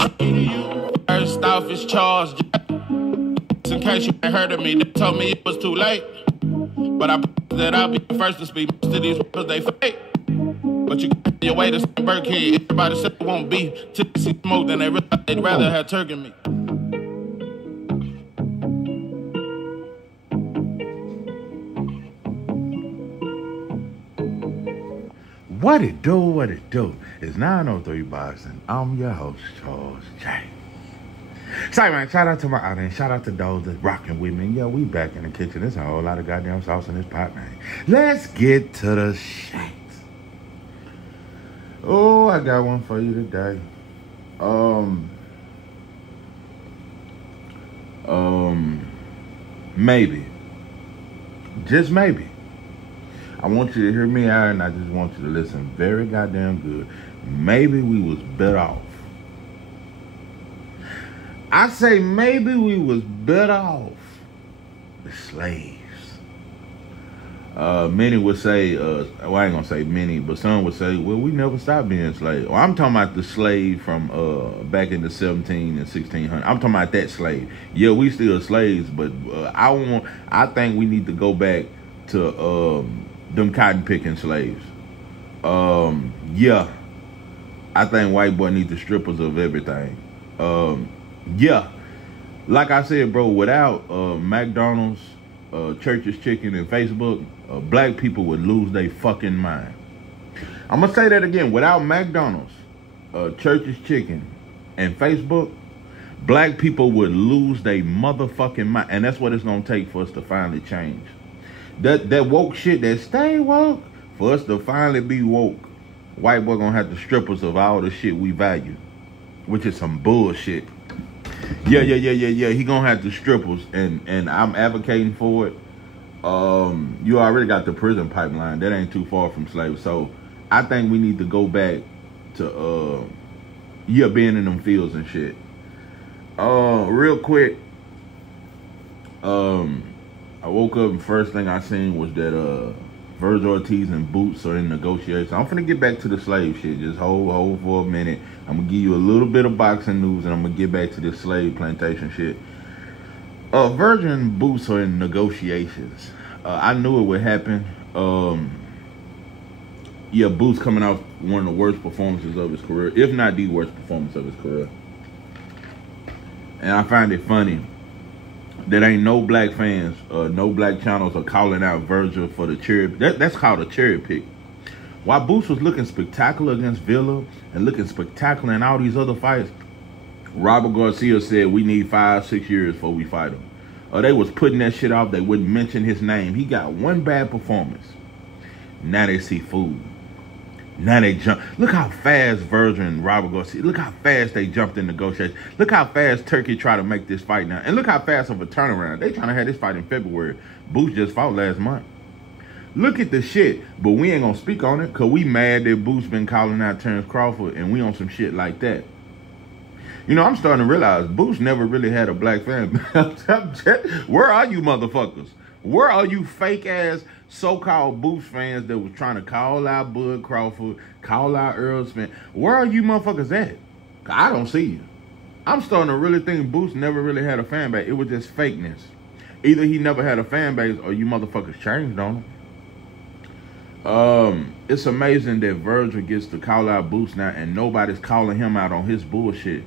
First off, it's Charles. In case you ain't heard of me, they told me it was too late. But I that I'll be the first to speak. Most of these rappers, they fake. But you get your way to Burkhead. Everybody said it won't be till they see smoke, then they'd rather have turkey meat. What it do, what it do. It's 903 Boxing. I'm your host, Charles J. Sorry, man, shout out to my audience. Shout out to those that's rocking with me. Yeah, we back in the kitchen. There's a whole lot of goddamn sauce in this pot, man. Let's get to the shit. Oh, I got one for you today. Maybe. Just maybe. I want you to hear me out, and I just want you to listen very goddamn good. Maybe we was better off. I say maybe we was better off with slaves. Many would say, well, I ain't gonna say many, but some would say, well, we never stopped being slaves. Well, I'm talking about the slave from back in the 17 and 1600. I'm talking about that slave. Yeah, we still slaves, but I think we need to go back to them cotton picking slaves. Yeah, I think white boy need the strippers of everything. Yeah, like I said, bro, without McDonald's, Church's Chicken, and Facebook, black people would lose their fucking mind. I'm gonna say that again. Without McDonald's, Church's Chicken, and Facebook, black people would lose their motherfucking mind. And that's what it's gonna take for us to finally change. That woke shit, that stay woke, for us to finally be woke, white boy gonna have to strip us of all the shit we value, which is some bullshit. Yeah. He gonna have to strip us, and I'm advocating for it. You already got the prison pipeline. That ain't too far from slavery. So I think we need to go back to being in them fields and shit. Real quick. I woke up and first thing I seen was that Virgil Ortiz and Boots are in negotiation. I'm finna get back to the slave shit. Just hold for a minute. I'm gonna give you a little bit of boxing news, and I'm gonna get back to this slave plantation shit. Virgil and Boots are in negotiations. I knew it would happen. Yeah, Boots coming out one of the worst performances of his career, if not the worst performance of his career. And I find it funny that ain't no black fans, no black channels are calling out Virgil for the cherry. That's called a cherry pick. While Boots was looking spectacular against Villa and looking spectacular in all these other fights, Robert Garcia said we need 5-6 years before we fight him. They was putting that shit off. They wouldn't mention his name. He got one bad performance. Now they see food. Now they jump. Look how fast Virgil and Robert Garcia, look how fast they jumped in negotiations. Look how fast Turkey tried to make this fight now. And look how fast of a turnaround. They trying to have this fight in February. Boots just fought last month. Look at the shit. But we ain't going to speak on it because we mad that Boots been calling out Terrence Crawford and we on some shit like that. You know, I'm starting to realize Boots never really had a black fan. Where are you motherfuckers? Where are you fake ass so-called Boots fans that was trying to call out Bud Crawford, call out Earl Spence? Where are you motherfuckers at? I don't see you. I'm starting to really think Boots never really had a fan base. It was just fakeness. Either he never had a fan base or you motherfuckers changed on him. It's amazing that Virgil gets to call out Boots now and nobody's calling him out on his bullshit.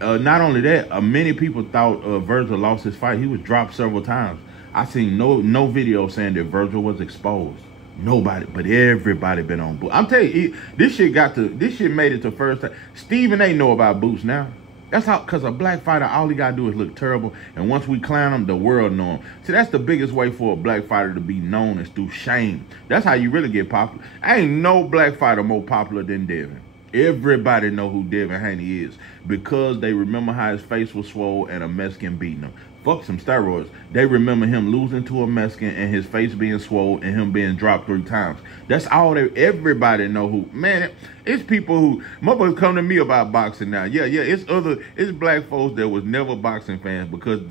Not only that, many people thought Virgil lost his fight. He was dropped several times. I seen no video saying that Virgil was exposed. Nobody, but everybody been on Boots. I'm telling you, this shit made it to first time. Stephen A know about Boots now. That's how, because a black fighter, all he gotta do is look terrible. And once we clown him, the world know him. See, that's the biggest way for a black fighter to be known is through shame. That's how you really get popular. Ain't no black fighter more popular than Devin. Everybody know who Devin Haney is because they remember how his face was swole and a Mexican beating him. Fuck some steroids. They remember him losing to a Mexican and his face being swole and him being dropped 3 times. That's all everybody know who. Man, it's people who, motherfuckers come to me about boxing now. Yeah, it's black folks that was never boxing fans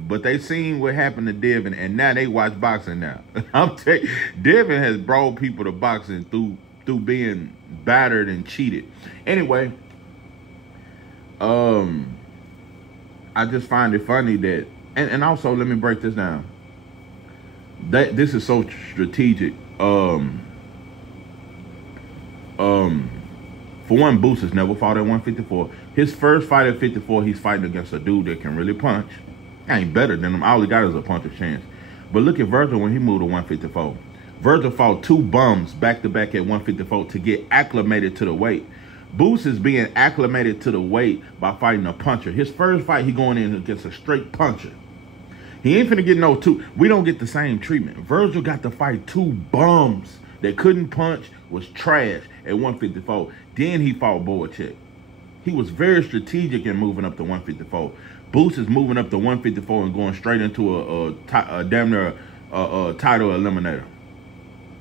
but they seen what happened to Devin and now they watch boxing now. I'm telling you, Devin has brought people to boxing through being battered and cheated. Anyway, I just find it funny that, and also let me break this down. That this is so strategic. For one, Boots has never fought at 154. His first fight at 54, he's fighting against a dude that can really punch. I ain't better than him. All he got is a puncher's chance. But look at Virgil when he moved to 154. Virgil fought 2 bums back-to-back at 154 to get acclimated to the weight. Boots is being acclimated to the weight by fighting a puncher. His first fight, he going in against a straight puncher. He ain't finna get no 2. We don't get the same treatment. Virgil got to fight 2 bums that couldn't punch, was trash at 154. Then he fought Boychuk. He was very strategic in moving up to 154. Boots is moving up to 154 and going straight into a damn near title eliminator.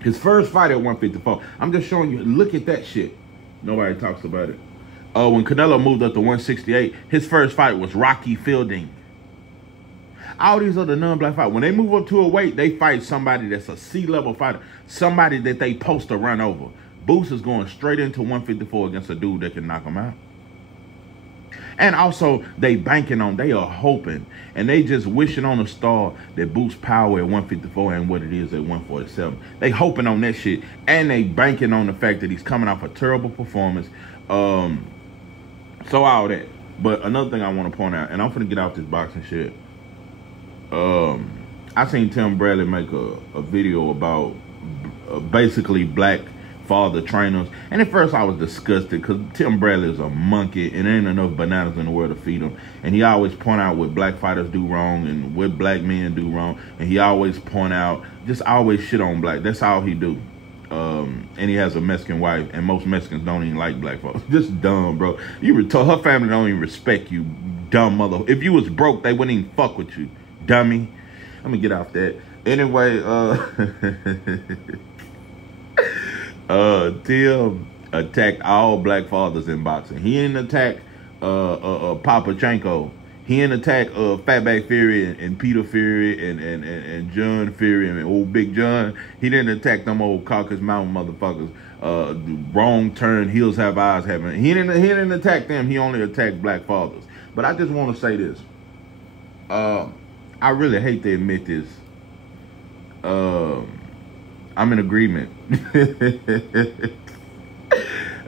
His first fight at 154. I'm just showing you. Look at that shit. Nobody talks about it. When Canelo moved up to 168, his first fight was Rocky Fielding. All these other non-black fighters, when they move up to a weight, they fight somebody that's a C-level fighter, somebody that they post to run over. Boots is going straight into 154 against a dude that can knock him out. And also, they banking on, they are hoping, and they just wishing on a star that Boots' power at 154 and what it is at 147. They hoping on that shit, and they banking on the fact that he's coming off a terrible performance. So all that. But another thing I want to point out, and I'm finna get off this boxing shit. I seen Tim Bradley make a video about basically black father trainers, and at first I was disgusted because Tim Bradley is a monkey and there ain't enough bananas in the world to feed him, and he always point out what black fighters do wrong and what black men do wrong, and he always point out, just always shit on black. That's all he do. And he has a Mexican wife, and most Mexicans don't even like black folks. Just dumb, bro. Her family don't even respect you, dumb mother. If you was broke, they wouldn't even fuck with you, dummy. Let me get off that. Anyway, Tim attacked all black fathers in boxing. He didn't attack Papachenko. He didn't attack Fatback Fury and Peter Fury and John Fury and old Big John. He didn't attack them old Caucasus Mountain motherfuckers. Wrong turn, heels have eyes having. He didn't attack them. He only attacked black fathers. But I just want to say this. I really hate to admit this. I'm in agreement.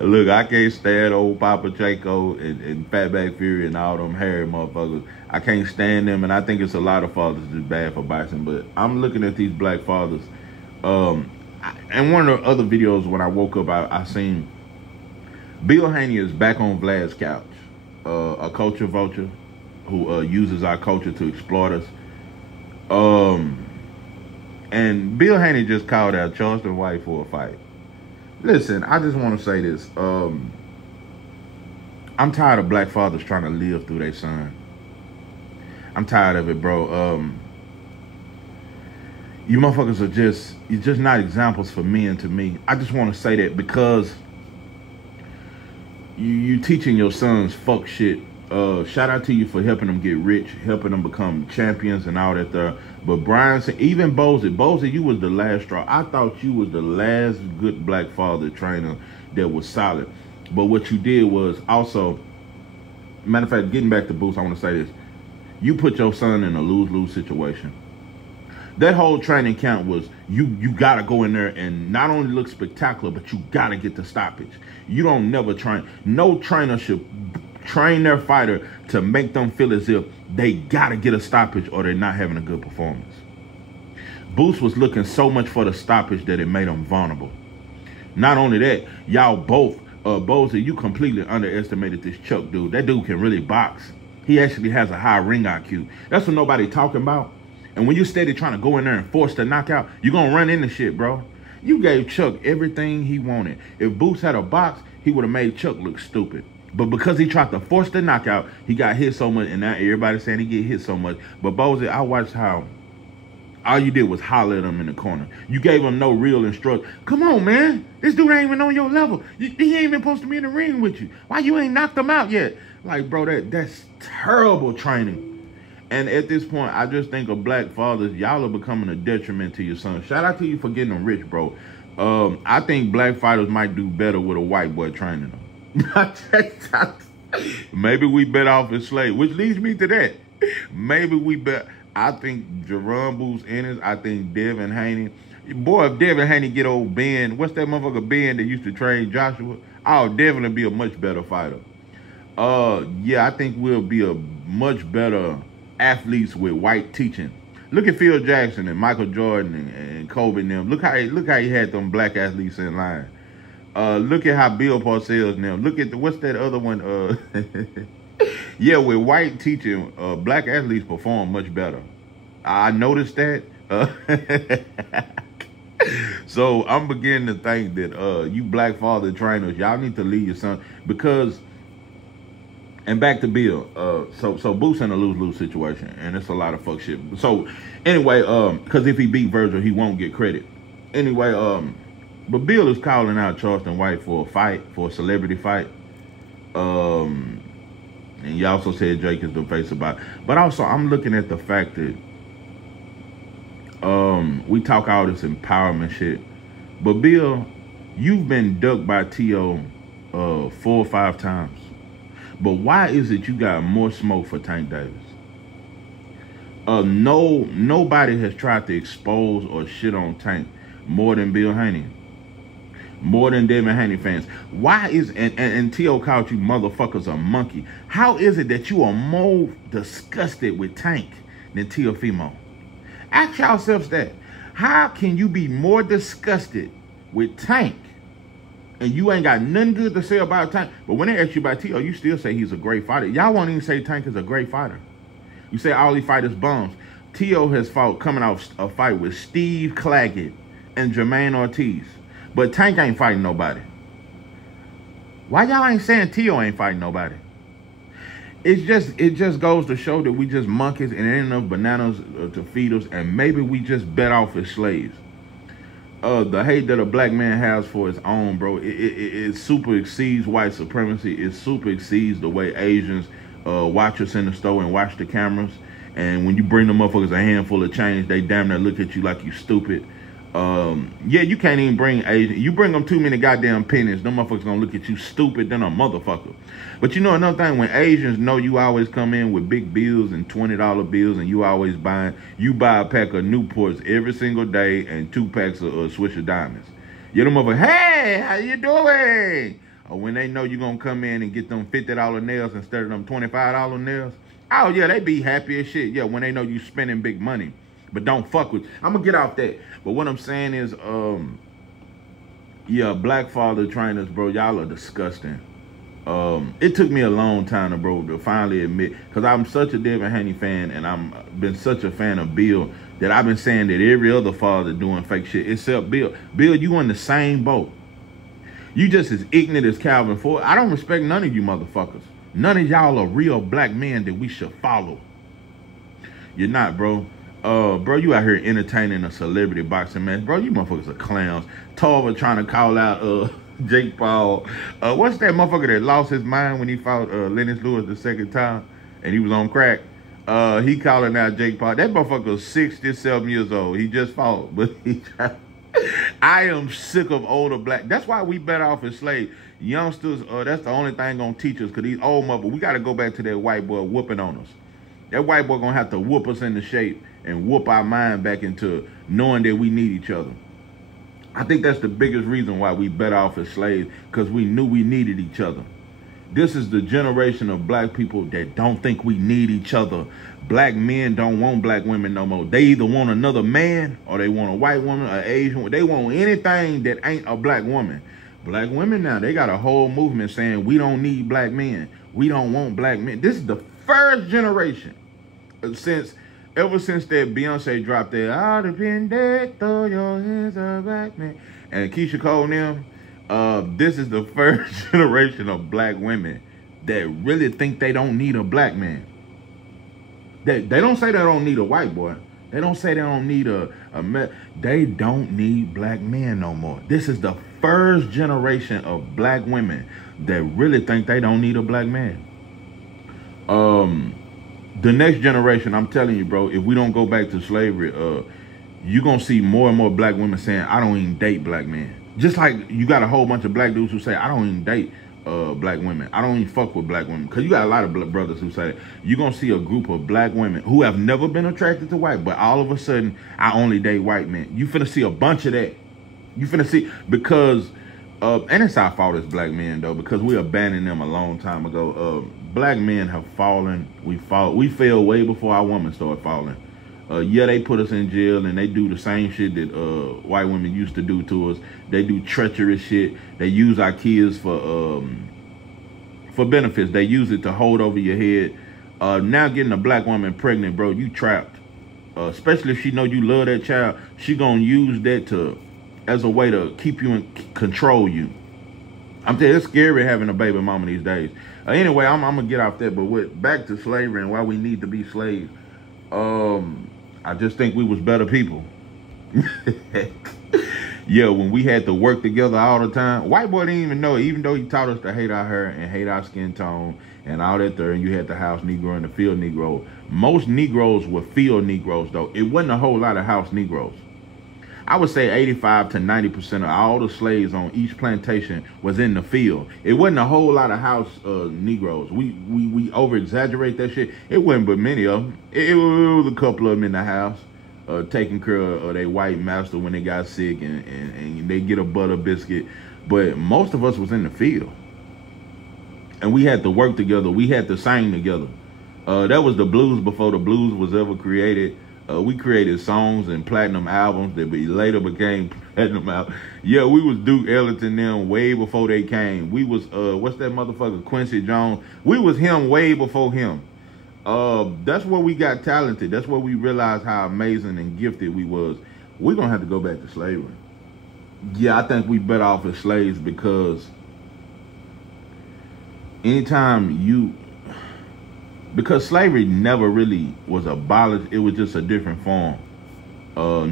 Look, I can't stand old Papachenko and Fatback Fury and all them hairy motherfuckers. I can't stand them, and I think it's a lot of fathers that's bad for boxing. But I'm looking at these black fathers. And one of the other videos when I woke up, I seen Bill Haney is back on Vlad's couch, a culture vulture who uses our culture to exploit us. And Bill Haney just called out Charleston White for a fight. Listen, I just want to say this. I'm tired of black fathers trying to live through their son. I'm tired of it, bro. You motherfuckers are you're just not examples for men to me. I just want to say that because you teaching your sons fuck shit. Shout out to you for helping them get rich, helping them become champions and all that there. But Brian said, even Bozy, you was the last straw. I thought you was the last good black father trainer that was solid. But what you did was also, matter of fact, getting back to Boots, I want to say this. You put your son in a lose-lose situation. That whole training camp was you got to go in there and not only look spectacular, but you got to get the stoppage. You don't never train. No trainer should train their fighter to make them feel as if they gotta get a stoppage or they're not having a good performance. Boots was looking so much for the stoppage that it made him vulnerable. Not only that, y'all both, Bozy, you completely underestimated this Chuck dude. That dude can really box. He actually has a high ring IQ. That's what nobody talking about. And when you steady trying to go in there and force the knockout, you're gonna run into shit, bro. You gave Chuck everything he wanted. If Boots had a box, he would have made Chuck look stupid. But because he tried to force the knockout, he got hit so much, and now everybody's saying he get hit so much. But Bozy, I watched how all you did was holler at him in the corner. You gave him no real instruction. Come on, man. This dude ain't even on your level. He ain't even supposed to be in the ring with you. Why you ain't knocked him out yet? Like, bro, that's terrible training. And at this point, I just think of black fathers, y'all are becoming a detriment to your son. Shout out to you for getting them rich, bro. I think black fighters might do better with a white boy training them. Maybe we bet off as slaves, which leads me to that. Maybe we bet. I think Jerome Booth Ennis. I think Devin Haney. Boy, if Devin Haney get old Ben, what's that motherfucker Ben that used to train Joshua? I'll definitely be a much better fighter. Yeah, I think we'll be a much better athletes with white teaching. Look at Phil Jackson and Michael Jordan and Kobe and them. Look how he had them black athletes in line. Look at how Bill Parcells now. Look at what's that other one? Yeah, with white teaching, black athletes perform much better. I noticed that. So I'm beginning to think that you black father trainers, y'all need to leave your son, because. And back to Bill. So Booth's in a lose-lose situation, and it's a lot of fuck shit. So anyway, because if he beat Virgil, he won't get credit. Anyway, but Bill is calling out Charleston White for a fight, for a celebrity fight. And you also said Jake is the face about it. But also, I'm looking at the fact that we talk all this empowerment shit. But Bill, you've been ducked by T.O. 4 or 5 times. But why is it you got more smoke for Tank Davis? Nobody has tried to expose or shit on Tank more than Bill Haney. More than Devin Haney fans. Why is, and T.O. called you motherfuckers a monkey. How is it that you are more disgusted with Tank than Teofimo? Ask yourselves that. How can you be more disgusted with Tank and you ain't got nothing good to say about Tank? But when they ask you about T.O., you still say he's a great fighter. Y'all won't even say Tank is a great fighter. You say all these fighters bums. T.O. has fought coming off a fight with Steve Claggett and Jermaine Ortiz. But Tank ain't fighting nobody. Why y'all ain't saying T.O. ain't fighting nobody? It just goes to show that we just monkeys and there ain't enough bananas to feed us, and maybe we just bet off as slaves. The hate that a black man has for his own, bro, it super exceeds white supremacy. It super exceeds the way Asians watch us in the store and watch the cameras. And when you bring them motherfuckers a handful of change, they damn near look at you like you stupid. Yeah, you can't even bring Asian. You bring them too many goddamn pennies, them motherfuckers gonna look at you stupid than a motherfucker. But you know another thing, when Asians know you always come in with big bills and $20 bills and you always buying, you buy a pack of Newports every single day and 2 packs of Swisher Diamonds. You them motherfuckers, hey, how you doing? Or when they know you gonna come in and get them $50 nails instead of them $25 nails, oh yeah, they be happy as shit. Yeah, when they know you spending big money. But don't fuck with. I'm gonna get off that. But what I'm saying is, yeah, black father trainers, bro, y'all are disgusting. It took me a long time to finally admit, because I'm such a Devin Haney fan and I'm been such a fan of Bill that I've been saying that every other father doing fake shit except Bill. Bill, you in the same boat. You just as ignorant as Calvin Ford. I don't respect none of you motherfuckers. None of y'all are real black men that we should follow. You're not, bro. Bro, you out here entertaining a celebrity boxing match. Bro, you motherfuckers are clowns. Tarver trying to call out Jake Paul. What's that motherfucker that lost his mind when he fought Lennox Lewis the second time and he was on crack? He calling out Jake Paul. That motherfucker is 67 years old. He just fought. But I am sick of older black. That's why we better off as slaves. Youngsters, that's the only thing gonna teach us, because these old motherfuckers, we got to go back to that white boy whooping on us. That white boy gonna have to whoop us into shape and whoop our mind back into knowing that we need each other. I think that's the biggest reason why we better off as slaves, because we knew we needed each other. This is the generation of black people that don't think we need each other. Black men don't want black women no more. They either want another man or they want a white woman, an Asian woman. They want anything that ain't a black woman. Black women now, they got a whole movement saying we don't need black men. We don't want black men. This is the first generation ever since that Beyonce dropped that "I'll depend dead, throw your hands up, black man," and Keisha Cole now, this is the first generation of black women that really think they don't need a black man. They don't say they don't need a white boy. They don't say they don't need a man. They don't need black men no more. This is the first generation of black women that really think they don't need a black man. The next generation, I'm telling you, bro, if we don't go back to slavery, you're going to see more and more black women saying, I don't even date black men. Just like you got a whole bunch of black dudes who say, I don't even date black women. I don't even fuck with black women. Because you got a lot of brothers who say you're going to see a group of black women who have never been attracted to white, but all of a sudden, I only date white men. You finna see a bunch of that. You finna see, because, and it's our fault as black men, though, because we abandoned them a long time ago. Black men have fallen. We fell way before our women started falling. Yeah, they put us in jail and they do the same shit that white women used to do to us. They do treacherous shit. They use our kids for benefits. They use it to hold over your head. Now getting a black woman pregnant, bro, you trapped. Especially if she know you love that child, she gonna use that as a way to keep you and control you. I'm telling you, it's scary having a baby mama these days. Anyway, I'm gonna get off that, but back to slavery and why we need to be slaves. I just think we was better people. Yeah, when we had to work together all the time, white boy didn't even know it, even though he taught us to hate our hair and hate our skin tone and all that there, and you had the house Negro and the field Negro. Most Negroes were field Negroes, though. It wasn't a whole lot of house Negroes. I would say 85 to 90% of all the slaves on each plantation was in the field. It wasn't a whole lot of house Negroes. We over-exaggerate that shit. It wasn't but many of them. It was a couple of them in the house taking care of their white master when they got sick and they get a butter biscuit. But most of us was in the field. And we had to work together. We had to sing together. That was the blues before the blues was ever created. We created songs and platinum albums that later became platinum albums. Yeah, we was Duke Ellington them way before they came. We was, what's that motherfucker, Quincy Jones? We was him way before him. That's where we got talented. That's where we realized how amazing and gifted we was. We're going to have to go back to slavery. Yeah, I think we better off as slaves because because slavery never really was abolished. It was just a different form.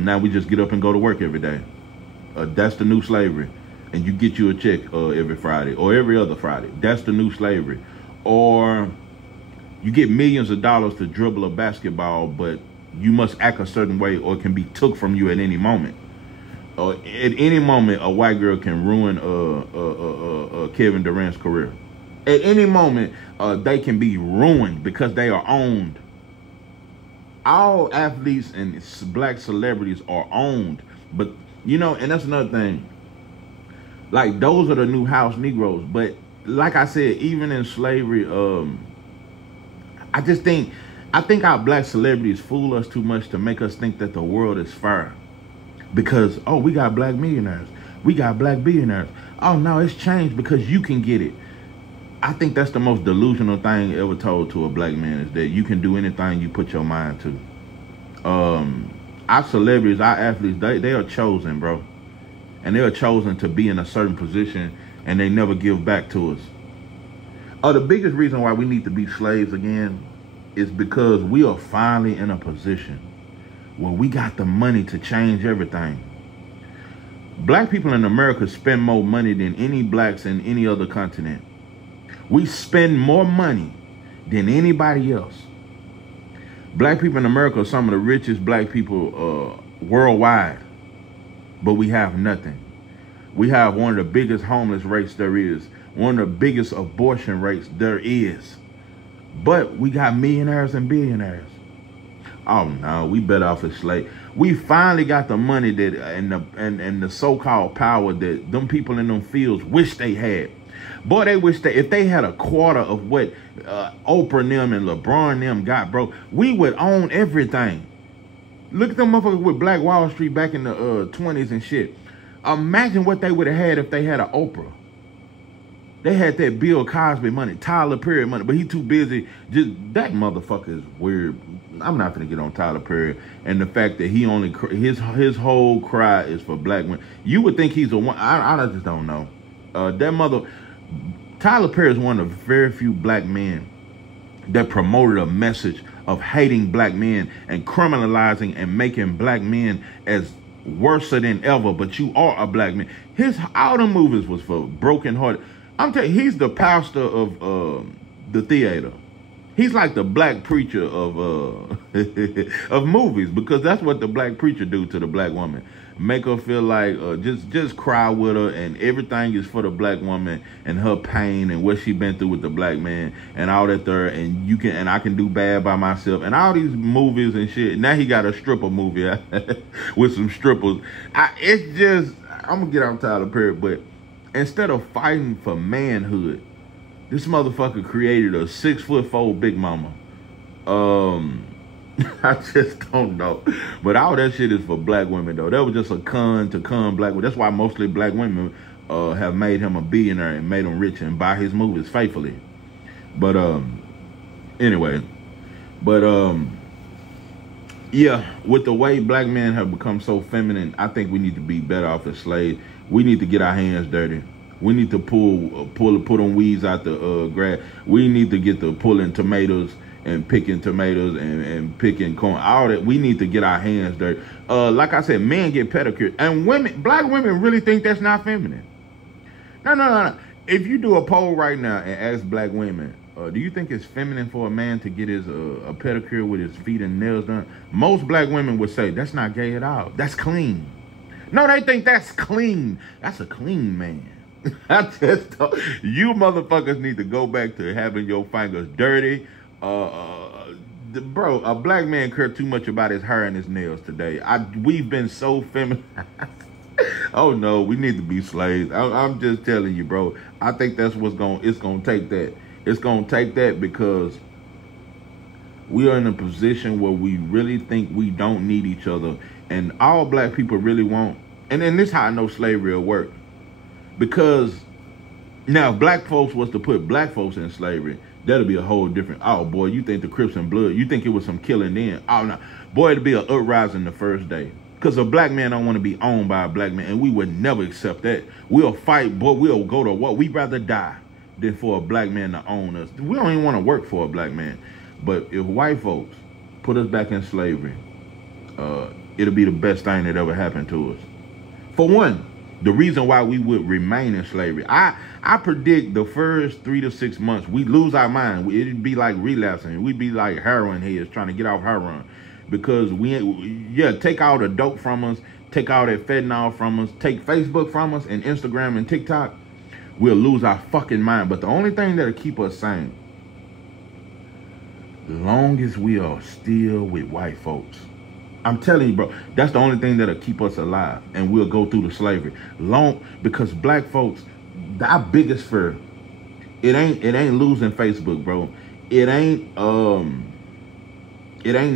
Now we just get up and go to work every day. That's the new slavery. And you get you a check every Friday or every other Friday. That's the new slavery. Or you get millions of dollars to dribble a basketball, but you must act a certain way or it can be took from you at any moment. At any moment, a white girl can ruin Kevin Durant's career. At any moment, they can be ruined because they are owned. All athletes and black celebrities are owned. But, you know, and that's another thing. Like, those are the new house Negroes. But, like I said, even in slavery, I think our black celebrities fool us too much to make us think that the world is fair. Because, oh, we got black millionaires. We got black billionaires. Oh, no, it's changed because you can get it. I think that's the most delusional thing ever told to a black man is that you can do anything you put your mind to. Our celebrities, our athletes, they are chosen, bro. And they are chosen to be in a certain position and they never give back to us. The biggest reason why we need to be slaves again is because we are finally in a position where we got the money to change everything. Black people in America spend more money than any blacks in any other continent. We spend more money than anybody else. Black people in America are some of the richest black people worldwide, but we have nothing. We have one of the biggest homeless rates there is, one of the biggest abortion rates there is, but we got millionaires and billionaires. Oh no, we better off as slaves. We finally got the money that and the so-called power that them people in them fields wish they had. Boy, they wish if they had a quarter of what Oprah and them and LeBron and them got, bro, we would own everything. Look at them motherfuckers with Black Wall Street back in the 20s and shit. Imagine what they would have had if they had an Oprah. They had that Bill Cosby money, Tyler Perry money, but he too busy. Just that motherfucker is weird. I'm not gonna get on Tyler Perry and the fact that he only his whole cry is for black women. You would think he's a one. I just don't know. Tyler Perry is one of the very few black men that promoted a message of hating black men and criminalizing and making black men as worse than ever. But you are a black man. All the movies was for broken hearted. I'm telling you, he's the pastor of the theater. He's like the black preacher of of movies, because that's what the black preacher do to the black woman. Make her feel like just cry with her, and everything is for the black woman and her pain and what she been through with the black man and all that there. And I can do bad by myself and all these movies and shit. Now he got a stripper movie with some strippers. It's just, I'm gonna get off Tyler Perry, but instead of fighting for manhood, this motherfucker created a 6'4" big mama. I just don't know. But all that shit is for black women, though. That was just a con black women. That's why mostly black women have made him a billionaire and made him rich and buy his movies faithfully. But anyway. But yeah, with the way black men have become so feminine, I think we need to be better off as slaves. We need to get our hands dirty. We need to pull them weeds out the grass. We need to get to pulling tomatoes and picking tomatoes and picking corn. All that. We need to get our hands dirty. Like I said, men get pedicures, and black women really think that's not feminine. No. If you do a poll right now and ask black women, do you think it's feminine for a man to get his a pedicure with his feet and nails done? Most black women would say that's not gay at all. That's clean. No, they think that's clean. That's a clean man. I just don't. You motherfuckers need to go back to having your fingers dirty. Bro, a black man cares too much about his hair and his nails today. We've been so feminine. Oh no, we need to be slaves. I'm just telling you, bro. I think that's it's gonna take that. It's gonna take that because we are in a position where we really think we don't need each other, and all black people really want. And then this is how I know slavery will work. Because now if black folks was to put black folks in slavery, that'll be a whole different. Oh boy, you think the Crips and Blood? You think it was some killing then? Oh no, boy, it'd be an uprising the first day. Because a black man don't want to be owned by a black man, and we would never accept that. We'll fight, boy. We'll go to war. We'd rather die than for a black man to own us. We don't even want to work for a black man. But if white folks put us back in slavery, it'll be the best thing that ever happened to us. For one, the reason why we would remain in slavery, I predict the first 3 to 6 months, we'd lose our mind. It'd be like relapsing. We'd be like heroin heads trying to get off heroin. Because take all the dope from us, take all that fentanyl from us, take Facebook from us and Instagram and TikTok, we'll lose our fucking mind. But the only thing that'll keep us sane, long as we are still with white folks, I'm telling you, bro, that's the only thing that'll keep us alive, and we'll go through the slavery because black folks, our biggest fear, it ain't losing Facebook, bro. It ain't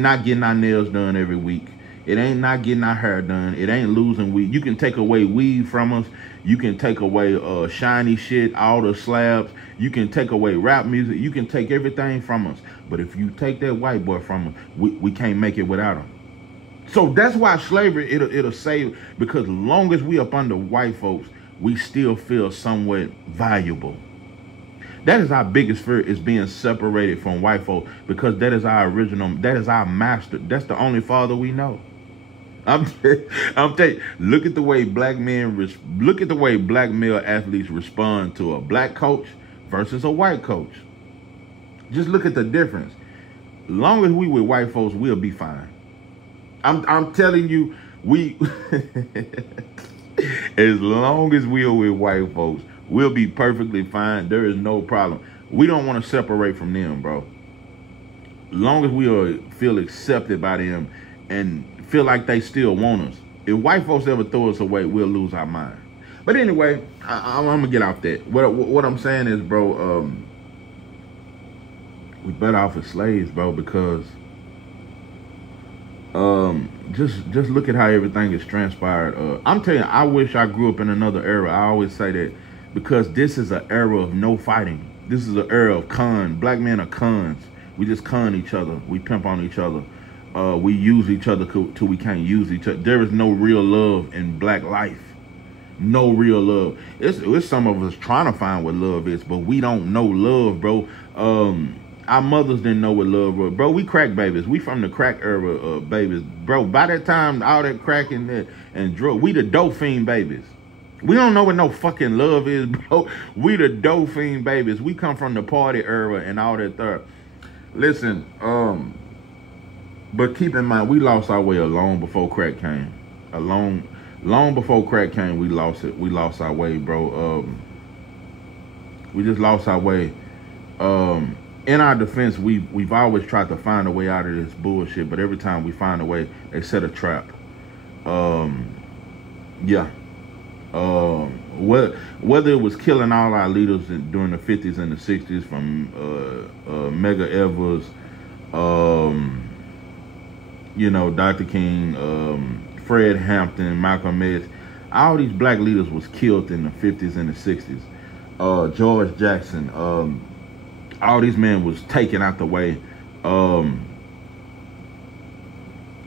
not getting our nails done every week. It ain't not getting our hair done. It ain't losing weed. You can take away weed from us. You can take away shiny shit, all the slabs. You can take away rap music. You can take everything from us. But if you take that white boy from us, we can't make it without him. So that's why slavery, it'll save, because long as we up under white folks, we still feel somewhat valuable. That is our biggest fear, is being separated from white folk, because that is our original, that is our master. That's the only father we know. I'm telling you, look at the way black male athletes respond to a black coach versus a white coach. Just look at the difference. Long as we with white folks, we'll be fine. I'm telling you, as long as we are with white folks, we'll be perfectly fine. There is no problem. We don't want to separate from them, bro. Long as we feel accepted by them and feel like they still want us. If white folks ever throw us away, we'll lose our mind. But anyway, I'm gonna get off that. What I'm saying is, bro, we better off as slaves, bro, because just look at how everything is transpired. I'm telling you, I wish I grew up in another era. I always say that, because this is an era of no fighting. This is an era of con. Black men are cons. We just con each other. We pimp on each other. We use each other till we can't use each other. There is no real love in black life. No real love. It's some of us trying to find what love is, but we don't know love, bro. Our mothers didn't know what love was. Bro, we crack babies. We from the crack era of babies. Bro, by that time, all that crack and drug, we the dope fiend babies. We don't know what no fucking love is, bro. We the dope fiend babies. We come from the party era and all that stuff. Listen, but keep in mind, we lost our way long before crack came. Long before crack came, we lost it. We lost our way, bro. We just lost our way. In our defense, we've always tried to find a way out of this bullshit, but every time we find a way, they set a trap. Yeah. Whether it was killing all our leaders during the 50s and the 60s, from Medgar Evers, Dr. King, Fred Hampton, Malcolm X, all these black leaders was killed in the 50s and the 60s. George Jackson, all these men was taken out the way.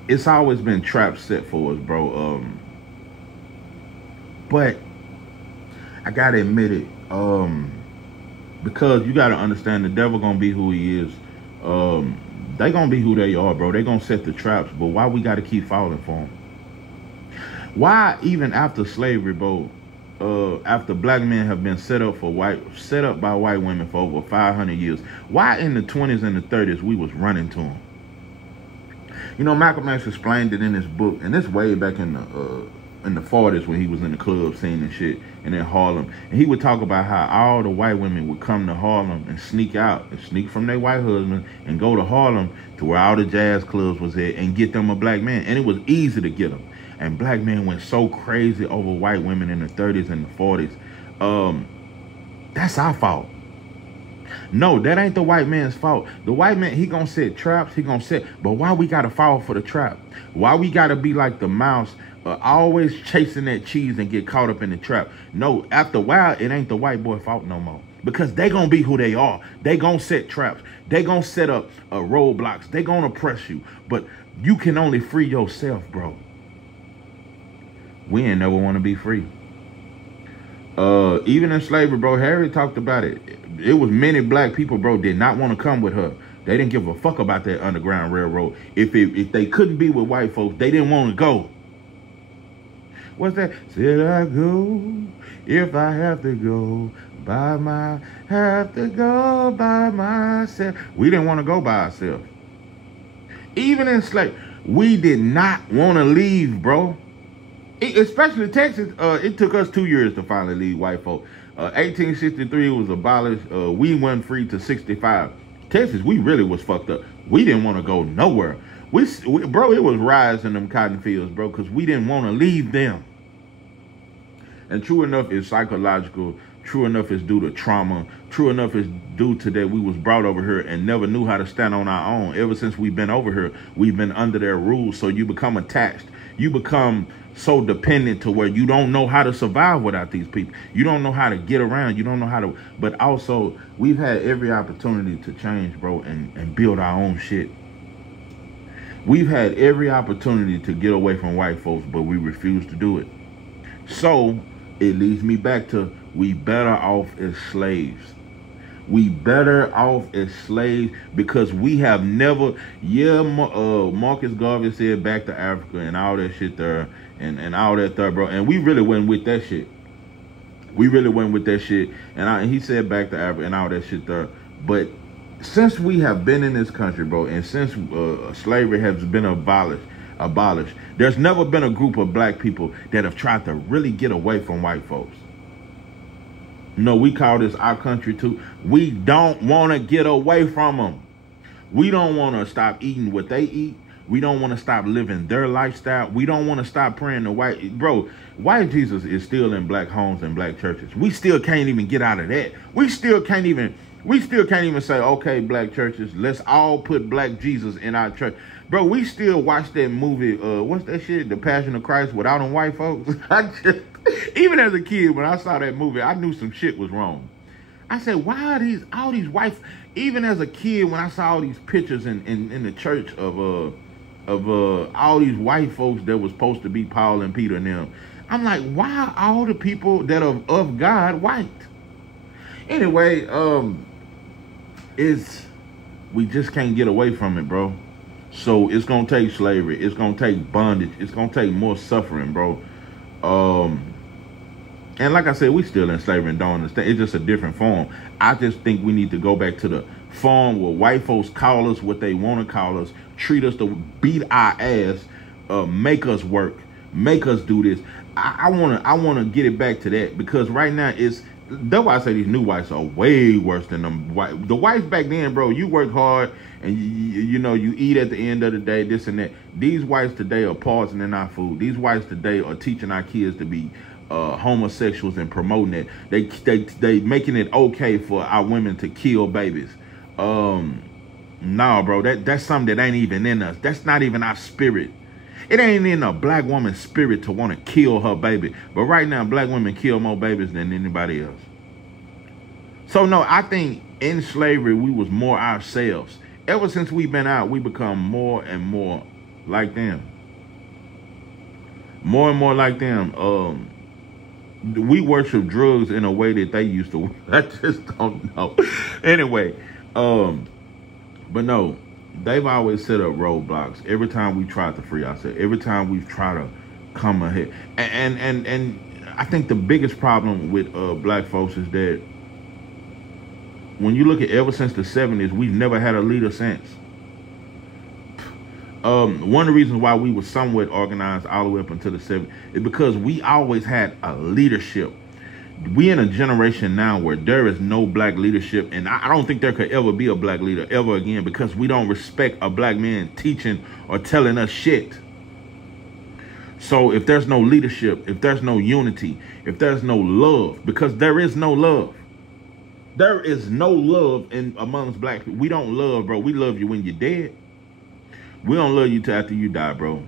It's always been traps set for us, bro. But I gotta admit it, because you gotta understand the devil gonna be who he is. They gonna be who they are, bro. They gonna set the traps, but why we gotta keep falling for them? Why even after slavery, bro? After black men have been set up by white women for over 500 years, why in the 20s and the 30s we was running to them? Malcolm X explained it in his book, and this way back in the 40s when he was in the club scene and shit, and in Harlem. And he would talk about how all the white women would come to Harlem and sneak out, and sneak from their white husbands and go to Harlem to where all the jazz clubs was at and get them a black man. And it was easy to get them. And black men went so crazy over white women in the 30s and the 40s. That's our fault. No, that ain't the white man's fault. The white man, he gonna set traps, but why we gotta fall for the trap? Why we gotta be like the mouse, always chasing that cheese and get caught up in the trap? No, after a while, it ain't the white boy fault no more. Because they gonna be who they are. They gonna set traps. They gonna set up roadblocks. They gonna oppress you. But you can only free yourself, bro. We ain't never want to be free. Even in slavery, bro, Harry talked about it. It was many black people, bro, did not want to come with her. They didn't give a fuck about that Underground Railroad. If they couldn't be with white folks, they didn't want to go. What's that? Said I go if I have to go by myself. We didn't want to go by ourselves. Even in slavery, we did not want to leave, bro. Especially Texas, it took us 2 years to finally leave white folk. 1863 was abolished. We went free to 65. Texas, we really was fucked up. We didn't want to go nowhere. Bro, it was riots in them cotton fields, bro, because we didn't want to leave them. And true enough, it's psychological. True enough, it's due to trauma. True enough, it's due to that we was brought over here and never knew how to stand on our own. Ever since we've been over here, we've been under their rules. So you become attached. You become so dependent to where you don't know how to survive without these people. You don't know how to get around. You don't know how to. But also, we've had every opportunity to change, bro, and build our own shit. We've had every opportunity to get away from white folks, but we refuse to do it. So it leads me back to we better off as slaves. We better off as slaves because we have never, Marcus Garvey said back to Africa and all that shit there and all that there, bro. And we really went with that shit. We really went with that shit. And he said back to Africa and all that shit there. But since we have been in this country, bro, and since slavery has been abolished, there's never been a group of black people that have tried to really get away from white folks. No, we call this our country too. We don't want to get away from them. We don't want to stop eating what they eat. We don't want to stop living their lifestyle. We don't want to stop praying to white. Bro, white Jesus is still in black homes and black churches. We still can't even get out of that. We still can't even say, okay, black churches, let's all put black Jesus in our church. Bro, we still watch that movie, what's that shit? The Passion of Christ without them white folks. Even as a kid, when I saw that movie, I knew some shit was wrong. I said, why are all these white, even as a kid, when I saw all these pictures in the church of all these white folks that was supposed to be Paul and Peter and them, I'm like, why are all the people that are of God white? Anyway, we just can't get away from it, bro. So it's gonna take slavery. It's gonna take bondage. It's gonna take more suffering, bro. And like I said, we still in slavery and don't understand. It's just a different form. I just think we need to go back to form where white folks call us what they want to call us, treat us to beat our ass, make us work, make us do this. I wanna get it back to that, because right now that's why I say these new whites are way worse than them white. The whites back then, bro, you work hard and you know you eat at the end of the day, this and that. These whites today are poisoning our food. These whites today are teaching our kids to be homosexuals and promoting it. They making it okay for our women to kill babies. Nah, bro, that's something that ain't even in us. That's not even our spirit. It ain't in a black woman's spirit to want to kill her baby. But right now, black women kill more babies than anybody else. So no, I think in slavery, we was more ourselves. Ever since we've been out, we become more and more like them. More and more like them. We worship drugs in a way that they used to. I just don't know. Anyway, but no. They've always set up roadblocks every time we tried to free ourselves, every time we've tried to come ahead. And I think the biggest problem with black folks is that when you look at ever since the 70s, we've never had a leader since. One of the reasons why we were somewhat organized all the way up until the 70s is because we always had a leadership. We in a generation now where there is no black leadership, and I don't think there could ever be a black leader ever again, because we don't respect a black man teaching or telling us shit. So if there's no leadership, if there's no unity, if there's no love, because there is no love. There is no love amongst black people. We don't love, bro. We love you when you're dead. We don't love you till after you die, bro.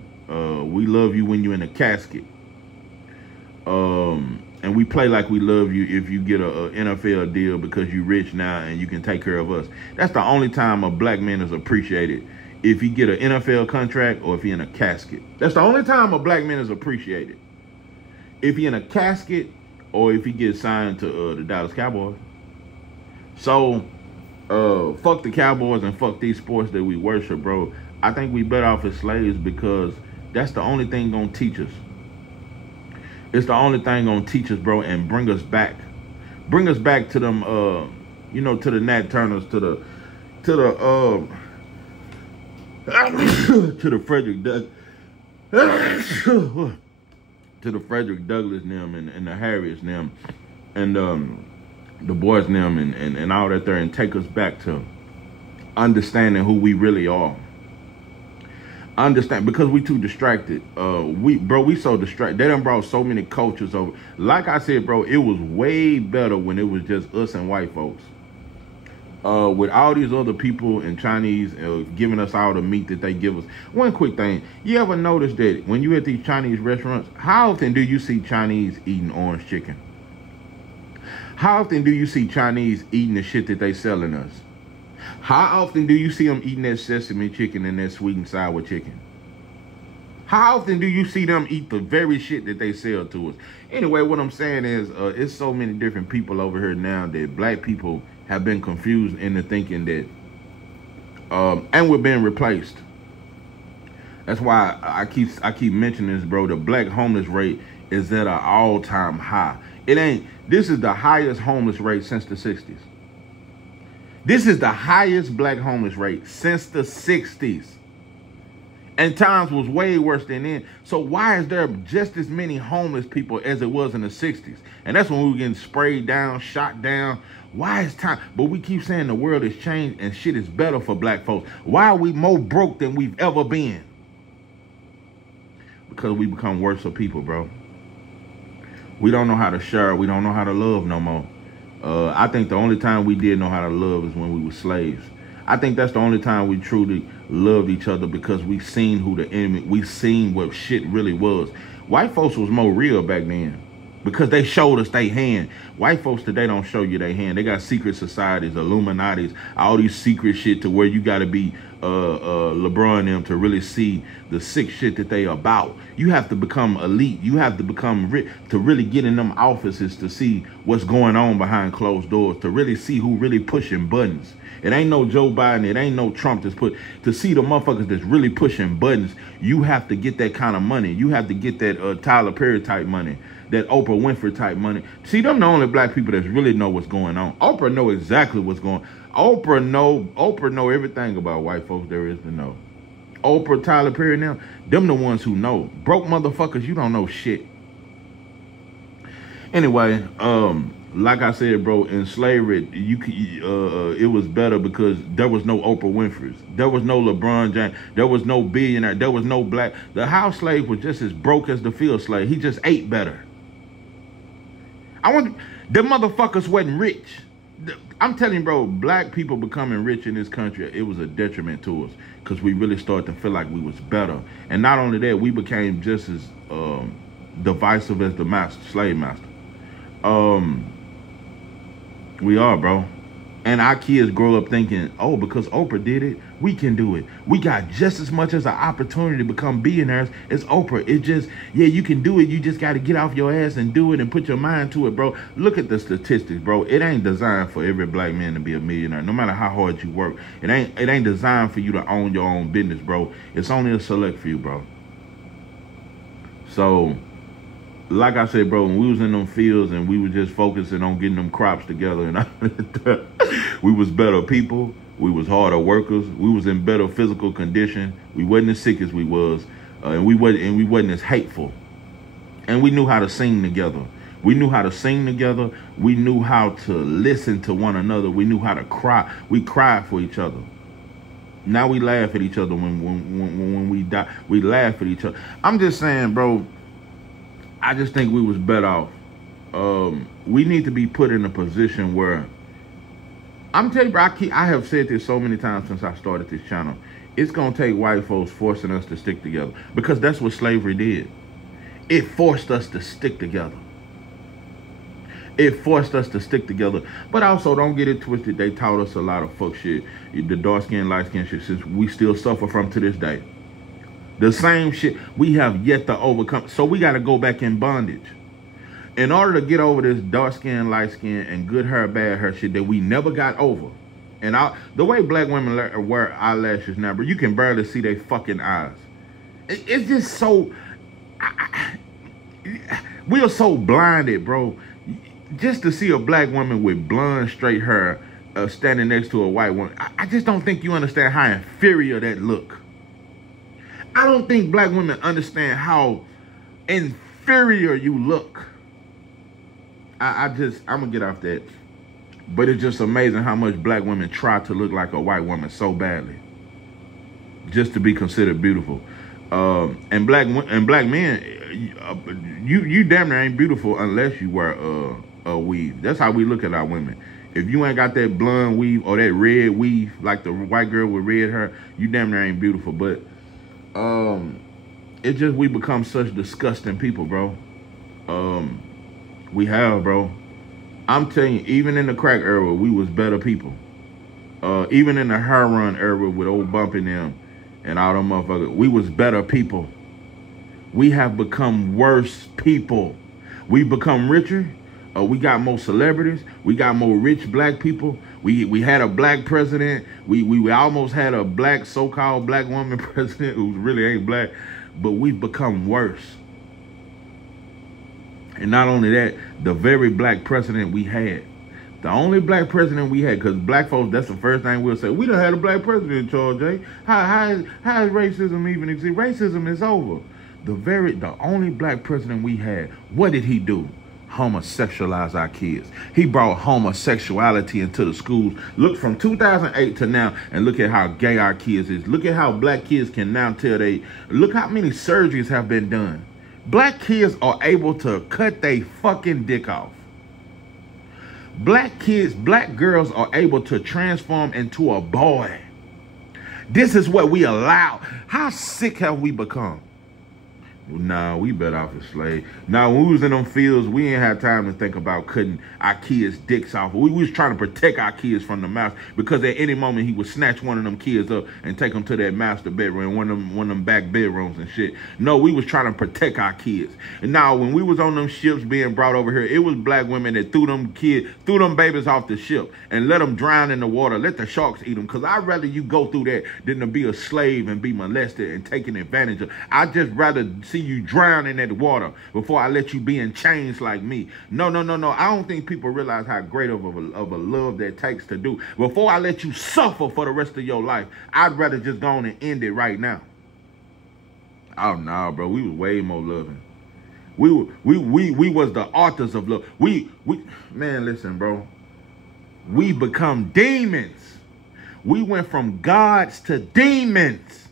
We love you when you're in a casket. And we play like we love you if you get a NFL deal because you're rich now and you can take care of us. That's the only time a black man is appreciated. If he get an NFL contract or if he in a casket. That's the only time a black man is appreciated. If he in a casket or if he gets signed to the Dallas Cowboys. So, fuck the Cowboys and fuck these sports that we worship, bro. I think we better off as slaves because that's the only thing gonna teach us. It's the only thing gonna teach us, bro, and bring us back. Bring us back to them, to the Nat Turners, to the Frederick Douglass them and the Harriets them and the boys them and all that there, and take us back to understanding who we really are. Understand, because we too distracted. We so distracted. They done brought so many cultures over. Like I said, bro, it was way better when it was just us and white folks. With all these other people and Chinese giving us all the meat that they give us. One quick thing. You ever notice that when you at these Chinese restaurants, how often do you see Chinese eating orange chicken? How often do you see Chinese eating the shit that they selling us? How often do you see them eating that sesame chicken and that sweet and sour chicken? How often do you see them eat the very shit that they sell to us? Anyway, what I'm saying is it's so many different people over here now that black people have been confused into thinking that, and we're being replaced. That's why I keep mentioning this, bro. The black homeless rate is at an all-time high. This is the highest homeless rate since the 60s. This is the highest black homeless rate since the 60s. And times was way worse than then. So why is there just as many homeless people as it was in the 60s? And that's when we were getting sprayed down, shot down. Why is time? But we keep saying the world has changed and shit is better for black folks. Why are we more broke than we've ever been? Because we become worse of people, bro. We don't know how to share. We don't know how to love no more. I think the only time we did know how to love is when we were slaves. I think that's the only time we truly loved each other, because we seen who the enemy, we seen what shit really was. White folks was more real back then because they showed us their hand. White folks today don't show you their hand. They got secret societies, Illuminatis, all these secret shit to where you got to be LeBron them to really see the sick shit that they about. You have to become elite. You have to become rich to really get in them offices to see what's going on behind closed doors, to really see who really pushing buttons. It ain't no Joe Biden. It ain't no Trump that's put. To see the motherfuckers that's really pushing buttons, you have to get that kind of money. You have to get that Tyler Perry type money, that Oprah Winfrey type money. See, them the only black people that really know what's going on. Oprah know exactly what's going on. Oprah know everything about white folks there is to know. Oprah, Tyler Perry, now, them the ones who know. Broke motherfuckers, you don't know shit. Anyway, like I said, bro, in slavery, it was better because there was no Oprah Winfrey's, there was no LeBron James, there was no billionaire, there was no black. The house slave was just as broke as the field slave. He just ate better. Them motherfuckers wasn't rich. I'm telling you, bro, black people becoming rich in this country, it was a detriment to us because we really started to feel like we was better. And not only that, we became just as divisive as the slave master. We are, bro. And our kids grow up thinking, oh, because Oprah did it, we can do it. We got just as much as an opportunity to become billionaires as Oprah. It just, yeah, you can do it. You just got to get off your ass and do it and put your mind to it, bro. Look at the statistics, bro. It ain't designed for every black man to be a millionaire, no matter how hard you work. It ain't designed for you to own your own business, bro. It's only a select few, bro. So, like I said, bro, when we was in them fields and we were just focusing on getting them crops together, and we was better people, we was harder workers, we was in better physical condition, we wasn't as sick as we was, and we wasn't as hateful, and we knew how to sing together. We knew how to sing together. We knew how to listen to one another. We knew how to cry. We cried for each other. Now we laugh at each other when we die. We laugh at each other. I'm just saying, bro. I just think we was better off. We need to be put in a position where, I'm telling you, bro, I have said this so many times since I started this channel. It's going to take white folks forcing us to stick together, because that's what slavery did. It forced us to stick together. It forced us to stick together. But also, don't get it twisted. They taught us a lot of fuck shit. The dark skin, light skin shit, since we still suffer from to this day. The same shit we have yet to overcome. So we got to go back in bondage. In order to get over this dark skin, light skin, and good hair, bad hair shit that we never got over. And the way black women wear eyelashes now, bro, you can barely see their fucking eyes. It's just so... we are so blinded, bro. Just to see a black woman with blonde, straight hair standing next to a white woman, I just don't think you understand how inferior that look. I don't think black women understand how inferior you look. I'm gonna get off that. But it's just amazing how much black women try to look like a white woman so badly, just to be considered beautiful. And black men, you damn near ain't beautiful unless you wear a weave. That's how we look at our women. If you ain't got that blonde weave or that red weave, like the white girl with red hair, you damn near ain't beautiful. But it's just we become such disgusting people, bro. We have, bro. I'm telling you, even in the crack era, we was better people. Even in the hair run era with old Bumping them and all them motherfuckers, we was better people. We have become worse people. We become richer. We got more celebrities. We got more rich black people. We had a black president. We almost had a black, so-called black woman president who really ain't black. But we've become worse. And not only that, the very black president we had. The only black president we had, because black folks, that's the first thing we'll say. We done had a black president in charge, Jay. How is racism even exist? Racism is over. The only black president we had, what did he do? Homosexualize our kids. He brought homosexuality into the schools. Look from 2008 to now and look at how gay our kids is. Look at how black kids can now look how many surgeries have been done. Black kids are able to cut their fucking dick off. Black girls are able to transform into a boy. This is what we allow. How sick have we become? Nah, we better off as slaves. Now, when we was in them fields, we ain't had time to think about cutting our kids' dicks off. We was trying to protect our kids from the master, because at any moment he would snatch one of them kids up and take them to that master bedroom, one of them back bedrooms and shit. No, we was trying to protect our kids. And now, when we was on them ships being brought over here, it was black women that threw them babies off the ship and let them drown in the water, let the sharks eat them. Because I'd rather you go through that than to be a slave and be molested and taken advantage of. I'd just rather see you drown in that water before I let you be in chains like me. No. I don't think people realize how great of a love that takes to do. Before I let you suffer for the rest of your life, I'd rather just go on and end it right now. Oh no, bro, we was way more loving. We was the authors of love. Man, listen, bro. We become demons. We went from gods to demons.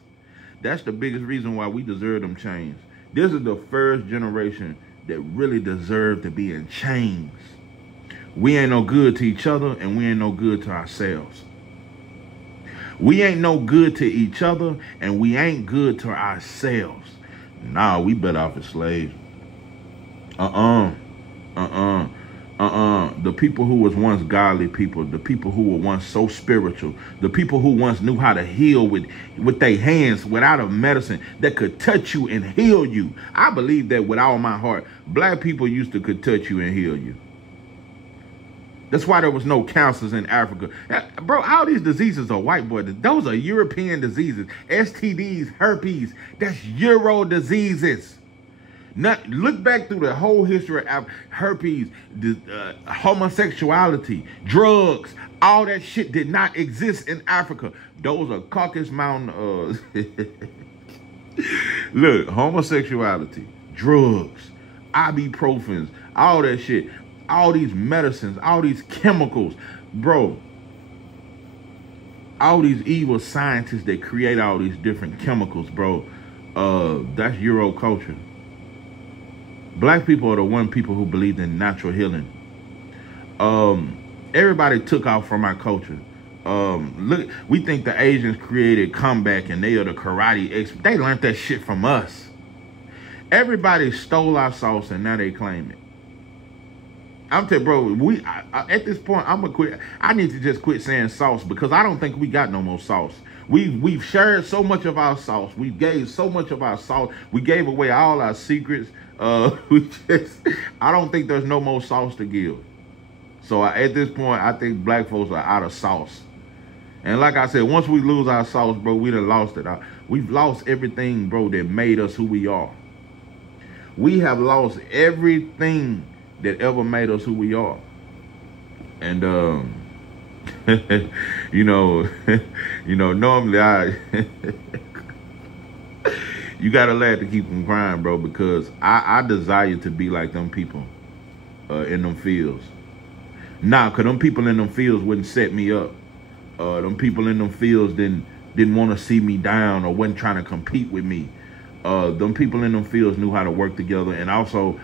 That's the biggest reason why we deserve them chains. This is the first generation that really deserve to be in chains. We ain't no good to each other, and we ain't no good to ourselves. We ain't no good to each other, and we ain't good to ourselves. Nah, we better off as slaves. The people who was once godly people, the people who were once so spiritual, the people who once knew how to heal with their hands without a medicine that could touch you and heal you. I believe that with all my heart. Black people could touch you and heal you. That's why there was no cancers in Africa. Bro, all these diseases are white boy. Those are European diseases. STDs, herpes, that's Euro diseases. Look back through the whole history of herpes, homosexuality, drugs. All that shit did not exist in Africa. Those are Caucasus Mountain. Look, homosexuality, drugs, ibuprofens, all that shit. All these medicines, all these chemicals. Bro, all these evil scientists that create all these different chemicals, bro. That's Euro culture. Black people are the one people who believed in natural healing. Everybody took off from our culture. Look, we think the Asians created comeback and they are the karate experts. They learned that shit from us. Everybody stole our sauce and now they claim it. I'm telling you, bro, at this point, I'm gonna quit. I need to just quit saying sauce because I don't think we got no more sauce. We've shared so much of our sauce. We gave so much of our sauce. We gave away all our secrets. I don't think there's no more sauce to give. So at this point, I think black folks are out of sauce. And like I said, once we lose our sauce, bro, we done lost it. We've lost everything, bro, that made us who we are. We have lost everything that ever made us who we are. And normally you gotta laugh to keep from crying, bro, because I desire to be like them people in them fields. Nah, cause them people in them fields wouldn't set me up. Them people in them fields didn't want to see me down or wasn't trying to compete with me. Them people in them fields knew how to work together, and also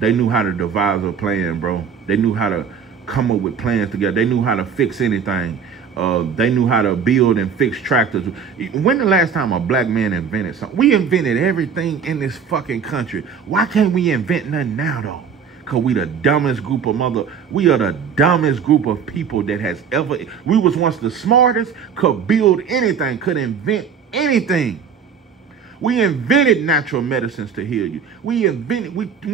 they knew how to devise a plan, bro. They knew how to come up with plans together. They knew how to fix anything. They knew how to build and fix tractors. When the last time a black man invented something? We invented everything in this fucking country. Why can't we invent nothing now, though? Because we the dumbest group of we are the dumbest group of people that has ever. We was once the smartest, could build anything, could invent anything. We invented natural medicines to heal you. We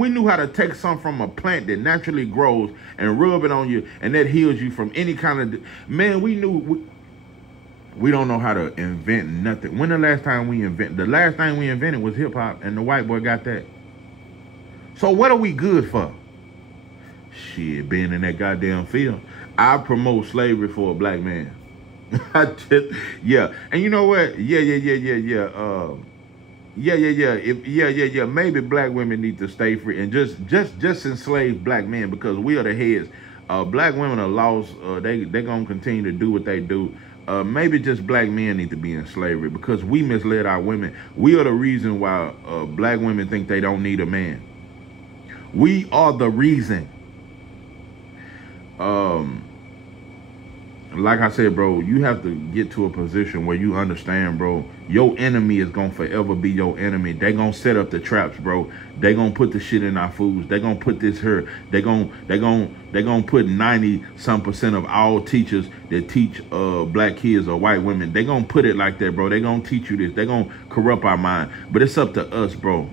knew how to take some from a plant that naturally grows and rub it on you, and that heals you from any kind of. Man, we don't know how to invent nothing. When the last time we invented? The last thing we invented was hip hop, and the white boy got that. So what are we good for? Shit, being in that goddamn field. I promote slavery for a black man. Yeah, and you know what? Yeah. Maybe black women need to stay free and just enslave black men because we are the heads. Black women are lost. They gonna continue to do what they do. Maybe just black men need to be in slavery because we misled our women. We are the reason why black women think they don't need a man. We are the reason. Like I said, bro, you have to get to a position where you understand, bro, your enemy is going to forever be your enemy. They going to set up the traps, bro. They going to put the shit in our foods. They going to put this here. They going to put 90% of all teachers that teach black kids or white women. They going to put it like that, bro. They going to teach you this. They going to corrupt our mind. But it's up to us, bro.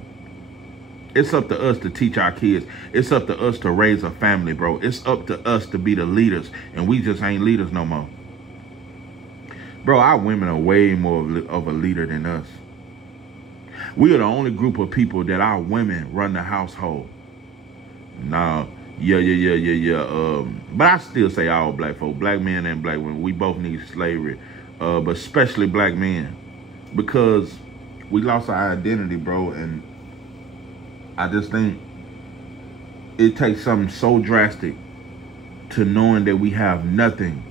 It's up to us to teach our kids. It's up to us to raise a family, bro. It's up to us to be the leaders, and we just ain't leaders no more. Bro, our women are way more of a leader than us. We are the only group of people that our women run the household. Nah, yeah. But I still say all black folk, black men and black women, we both need slavery, but especially black men, because we lost our identity, bro. And I just think it takes something so drastic to knowing that we have nothing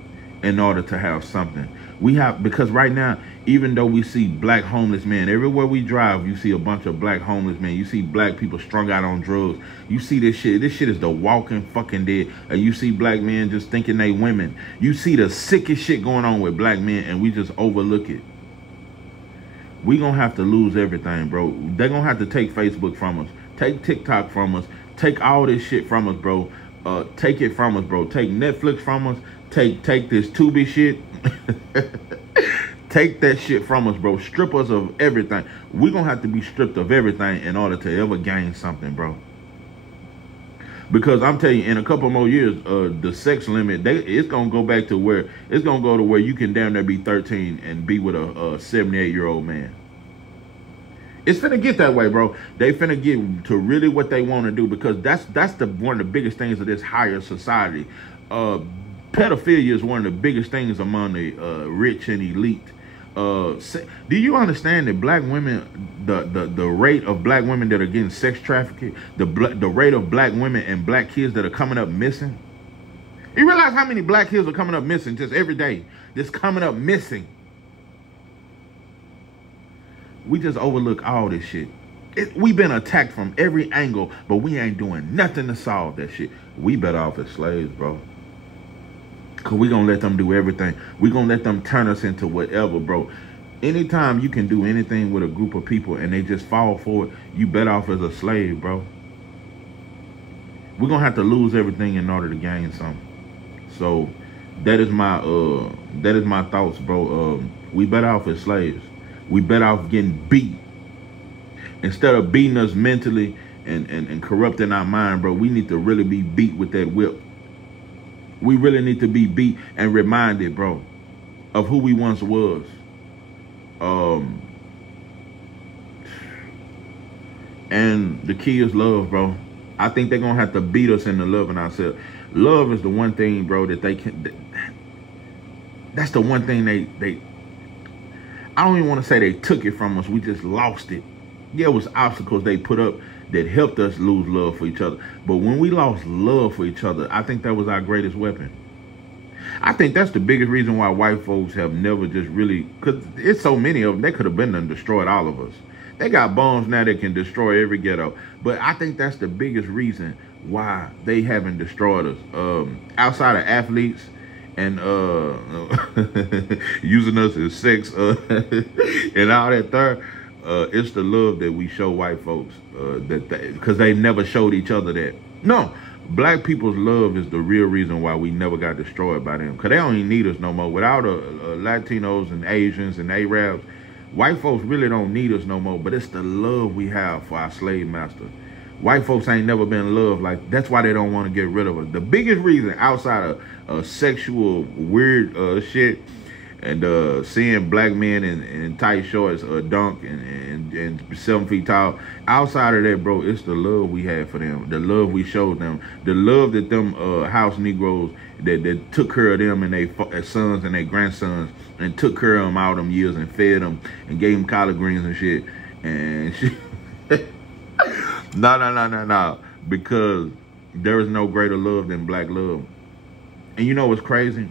in order to have something. We have, because right now, even though we see black homeless men, everywhere we drive, you see a bunch of black homeless men. You see black people strung out on drugs. You see this shit. This shit is the walking fucking dead. And you see black men just thinking they women. You see the sickest shit going on with black men, and we just overlook it. We gonna have to lose everything, bro. They're gonna have to take Facebook from us, take TikTok from us, take all this shit from us, bro. Take it from us, bro. Take Netflix from us. Take this Tubi shit. Take that shit from us, bro. Strip us of everything. We're going to have to be stripped of everything in order to ever gain something, bro. Because I'm telling you, in a couple more years, the sex limit, it's going to go back to where, it's going to go to where you can damn near be 13 and be with a 78-year-old man. It's finna get that way, bro. They finna get to really what they want to do, because that's one of the biggest things of this higher society. Pedophilia is one of the biggest things among the rich and elite. Do you understand that black women, the rate of black women that are getting sex trafficked, the rate of black women and black kids that are coming up missing? You realize how many black kids are coming up missing just every day? Just coming up missing. We just overlook all this shit. We've been attacked from every angle, but we ain't doing nothing to solve that shit. We better off as slaves, bro. Because we going to let them do everything. We going to let them turn us into whatever, bro. Anytime you can do anything with a group of people and they just fall for it, you better off as a slave, bro. We're going to have to lose everything in order to gain something. So that is my thoughts, bro. We better off as slaves. We better off getting beat. Instead of beating us mentally and corrupting our mind, bro, we need to really be beat with that whip. We really need to be beat and reminded, bro, of who we once was. And the key is love, bro. I think they're going to have to beat us into loving ourselves. Love is the one thing, bro, that they can... That's the one thing they I don't even want to say they took it from us. We just lost it. Yeah, it was obstacles they put up that helped us lose love for each other. But when we lost love for each other, I think that was our greatest weapon. I think that's the biggest reason why white folks have never just really, because it's so many of them, they could have been and destroyed all of us. They got bombs now that can destroy every ghetto. But I think that's the biggest reason why they haven't destroyed us. Outside of athletes and using us as sex and all that there. It's the love that we show white folks, because they never showed each other that. No, black people's love is the real reason why we never got destroyed by them, because they don't even need us no more. Without Latinos and Asians and Arabs, white folks really don't need us no more, but it's the love we have for our slave master. White folks ain't never been loved like, that's why they don't want to get rid of us. The biggest reason outside of sexual weird shit, and seeing black men in tight shorts, dunk and 7 feet tall. Outside of that, bro, it's the love we had for them, the love we showed them, the love that them house Negroes that took care of them and their sons and their grandsons and took care of them all them years and fed them and gave them collard greens and shit. And shit. No. Because there is no greater love than black love. And you know what's crazy?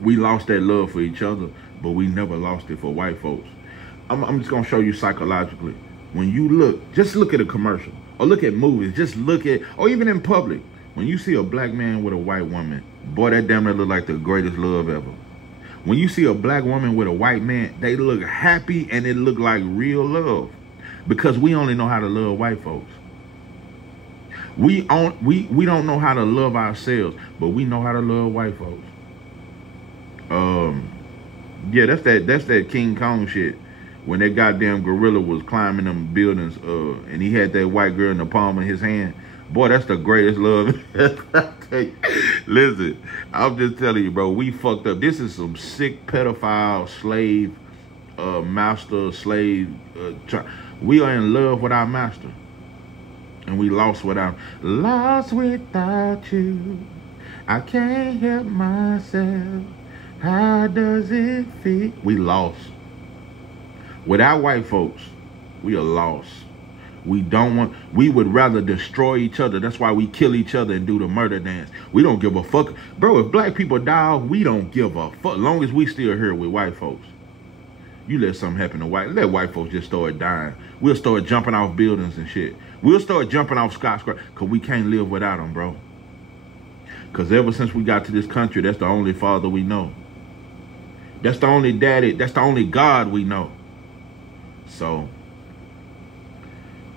We lost that love for each other, but we never lost it for white folks. I'm just going to show you psychologically. When you look, just look at a commercial or look at movies, just look at, or even in public, when you see a black man with a white woman, boy, that damn near look like the greatest love ever. When you see a black woman with a white man, they look happy and it look like real love, because we only know how to love white folks. We don't know how to love ourselves, but we know how to love white folks. Yeah, that's that King Kong shit. When that goddamn gorilla was climbing them buildings, and he had that white girl in the palm of his hand. Boy, that's the greatest love. Listen, I'm just telling you, bro, we fucked up. This is some sick pedophile slave, master slave. We are in love with our master. And we lost without you. I can't help myself. How does it feel? We lost. Without white folks, we are lost. We would rather destroy each other. That's why we kill each other and do the murder dance. We don't give a fuck. Bro, if black people die off, we don't give a fuck. As long as we still here with white folks. You let something happen to let white folks just start dying. We'll start jumping off buildings and shit. We'll start jumping off skyscrapers because we can't live without them, bro. Because ever since we got to this country, that's the only father we know. That's the only daddy. That's the only God we know. So,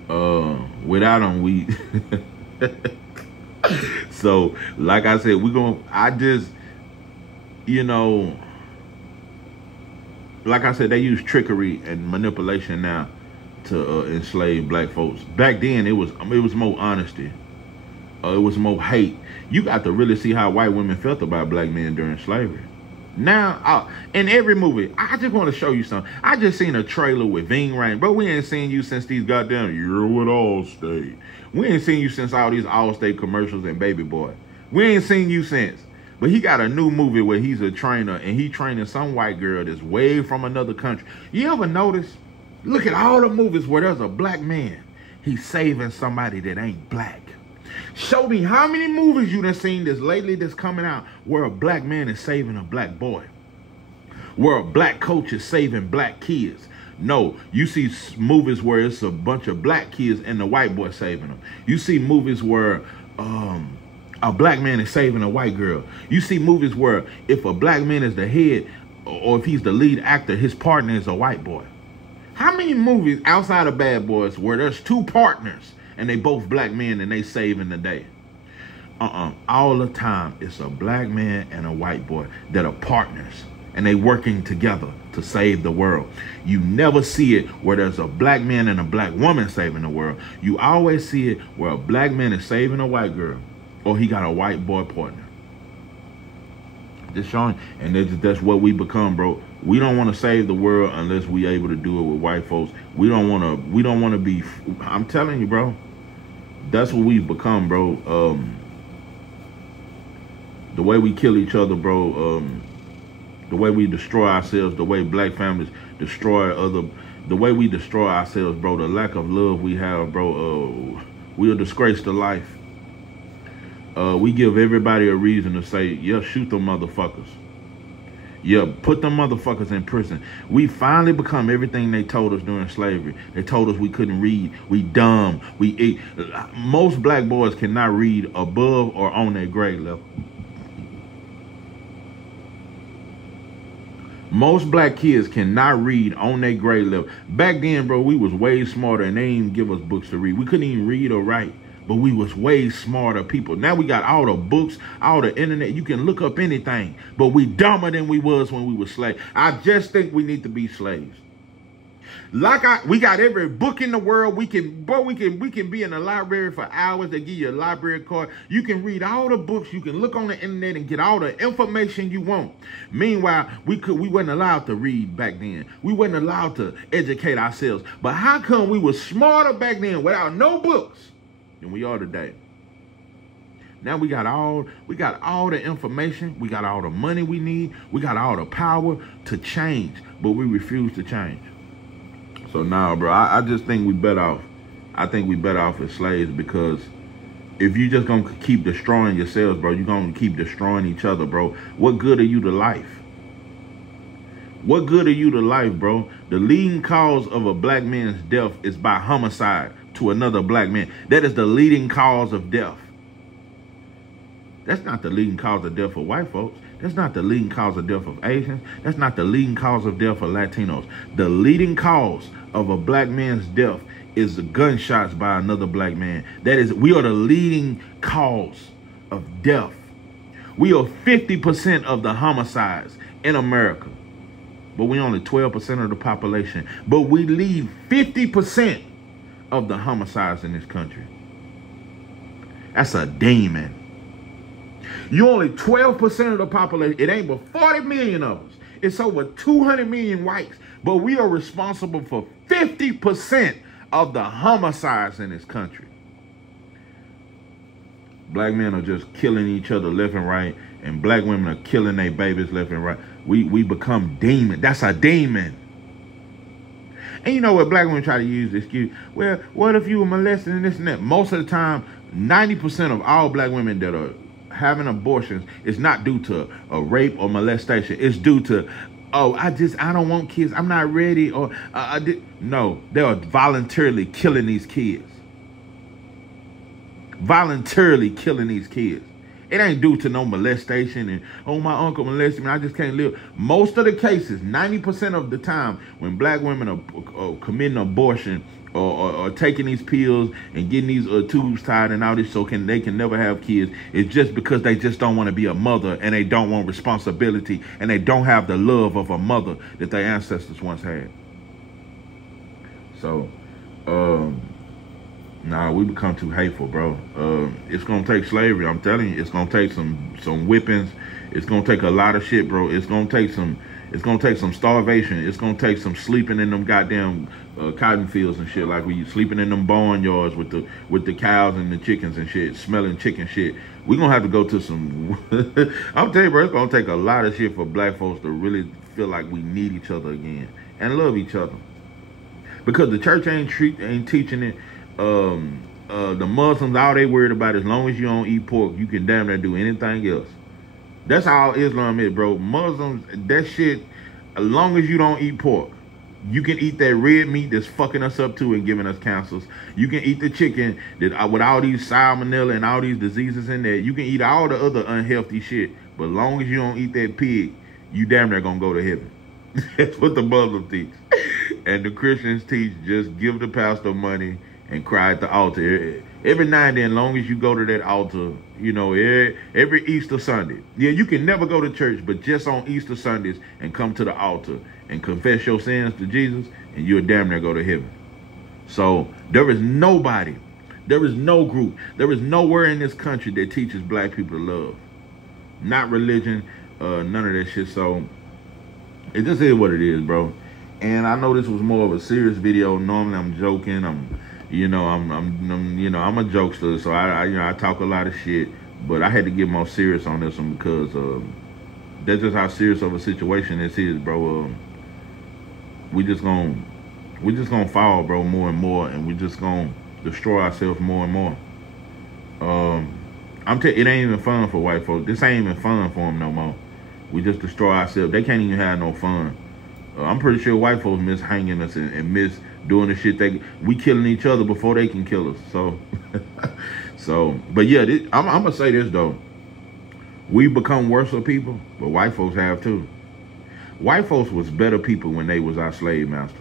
without them, we... So, like I said, like I said, they use trickery and manipulation now to enslave black folks. Back then, it was more honesty. It was more hate. You got to really see how white women felt about black men during slavery. Now, in every movie, I just want to show you something. I just seen a trailer with Ving Rhames. Bro, we ain't seen you since these goddamn You're with Allstate. We ain't seen you since all these Allstate commercials and Baby Boy. We ain't seen you since. But he got a new movie where he's a trainer and he training some white girl that's way from another country. You ever notice? Look at all the movies where there's a black man. He's saving somebody that ain't black. Show me how many movies you done seen this lately that's coming out where a black man is saving a black boy. Where a black coach is saving black kids. No, you see movies where it's a bunch of black kids and the white boy saving them. You see movies where a black man is saving a white girl. You see movies where if a black man is the head or if he's the lead actor, his partner is a white boy. How many movies outside of Bad Boys where there's two partners and they both black men and they saving the day? All the time it's a black man and a white boy that are partners and they working together to save the world. You never see it where there's a black man and a black woman saving the world. You always see it where a black man is saving a white girl or he got a white boy partner. Just showing, and that's what we become, bro. We don't want to save the world unless we able to do it with white folks. We don't want to be, I'm telling you, bro. That's what we've become, bro. The way we kill each other, bro. The way we destroy ourselves, the way black families destroy the way we destroy ourselves, bro. The lack of love we have, bro. We'll disgrace to life. We give everybody a reason to say, yeah, shoot them motherfuckers. Yeah, put them motherfuckers in prison. We finally become everything they told us during slavery. They told us we couldn't read. We dumb. We ate. Most black boys cannot read above or on their grade level. Most black kids cannot read on their grade level. Back then, bro, we was way smarter and they didn't even give us books to read. We couldn't even read or write. But we was way smarter people. Now we got all the books, all the internet. You can look up anything. But we dumber than we was when we were slaves. I just think we need to be slaves. We got every book in the world. We can be in the library for hours. They give you a library card. You can read all the books. You can look on the internet and get all the information you want. Meanwhile, we wasn't allowed to read back then. We wasn't allowed to educate ourselves. But how come we were smarter back then without no books than we are today? Now we got all the information, we got all the money we need, we got all the power to change, but we refuse to change. So now, bro, I just think we better off. I think we better off as slaves, because if you just gonna keep destroying yourselves, bro, you're gonna keep destroying each other, bro. What good are you to life? What good are you to life, bro? The leading cause of a black man's death is by homicide to another black man. That is the leading cause of death. That's not the leading cause of death for white folks. That's not the leading cause of death of Asians. That's not the leading cause of death for Latinos. The leading cause of a black man's death is the gunshots by another black man. That is, we are the leading cause of death. We are 50% of the homicides in America. But we only 12% of the population. But we lead 50% of the homicides in this country. That's a demon. You only 12% of the population. It ain't but 40 million of us. It's over 200 million whites. But we are responsible for 50% of the homicides in this country. Black men are just killing each other left and right, and black women are killing their babies left and right. We become demon. That's a demon. And you know what? Black women try to use this excuse. Well, what if you were molested and this and that? Most of the time, 90% of all black women that are having abortions is not due to a rape or molestation. It's due to, oh, I don't want kids. I'm not ready. Or no, they are voluntarily killing these kids. Voluntarily killing these kids. It ain't due to no molestation and, oh, my uncle molested me, I just can't live. Most of the cases, 90% of the time, when black women are committing abortion or taking these pills and getting these tubes tied and all this so they can never have kids, it's just because they just don't want to be a mother, and they don't want responsibility, and they don't have the love of a mother that their ancestors once had. So, nah, we become too hateful, bro. It's gonna take slavery. I'm telling you, it's gonna take some whippings. It's gonna take a lot of shit, bro. It's gonna take some starvation. It's gonna take some sleeping in them goddamn cotton fields and shit, like we sleeping in them barnyards with the cows and the chickens and shit, smelling chicken shit. We gonna have to go to some. I'm telling you, bro, it's gonna take a lot of shit for black folks to really feel like we need each other again and love each other, because the church ain't teaching it. The Muslims, all they worried about, as long as you don't eat pork, you can damn near do anything else. That's how Islam is, bro. Muslims, that shit, as long as you don't eat pork, you can eat that red meat that's fucking us up too and giving us cancers. You can eat the chicken that with all these salmonella and all these diseases in there. You can eat all the other unhealthy shit, but as long as you don't eat that pig, you damn near gonna go to heaven. That's what the Muslims teach. And the Christians teach, just give the pastor money and cry at the altar. Every now and then, as long as you go to that altar, you know, every Easter Sunday. Yeah, you can never go to church, but just on Easter Sundays and come to the altar and confess your sins to Jesus, and you'll damn near go to heaven. So there is nobody, there is no group, there is nowhere in this country that teaches black people to love. Not religion, none of that shit. So it just is what it is, bro. And I know this was more of a serious video. Normally I'm joking. I'm a jokester, so I talk a lot of shit, but I had to get more serious on this one because that's just how serious of a situation this is, bro. We just gonna fall, bro, more and more, and we just gonna destroy ourselves more and more. It ain't even fun for white folks. This ain't even fun for them no more. We just destroy ourselves. They can't even have no fun. I'm pretty sure white folks miss hanging us and miss doing the shit we killing each other before they can kill us. So, but yeah, I'm gonna say this though. We become worse of people, but white folks have too. White folks was better people when they was our slave master.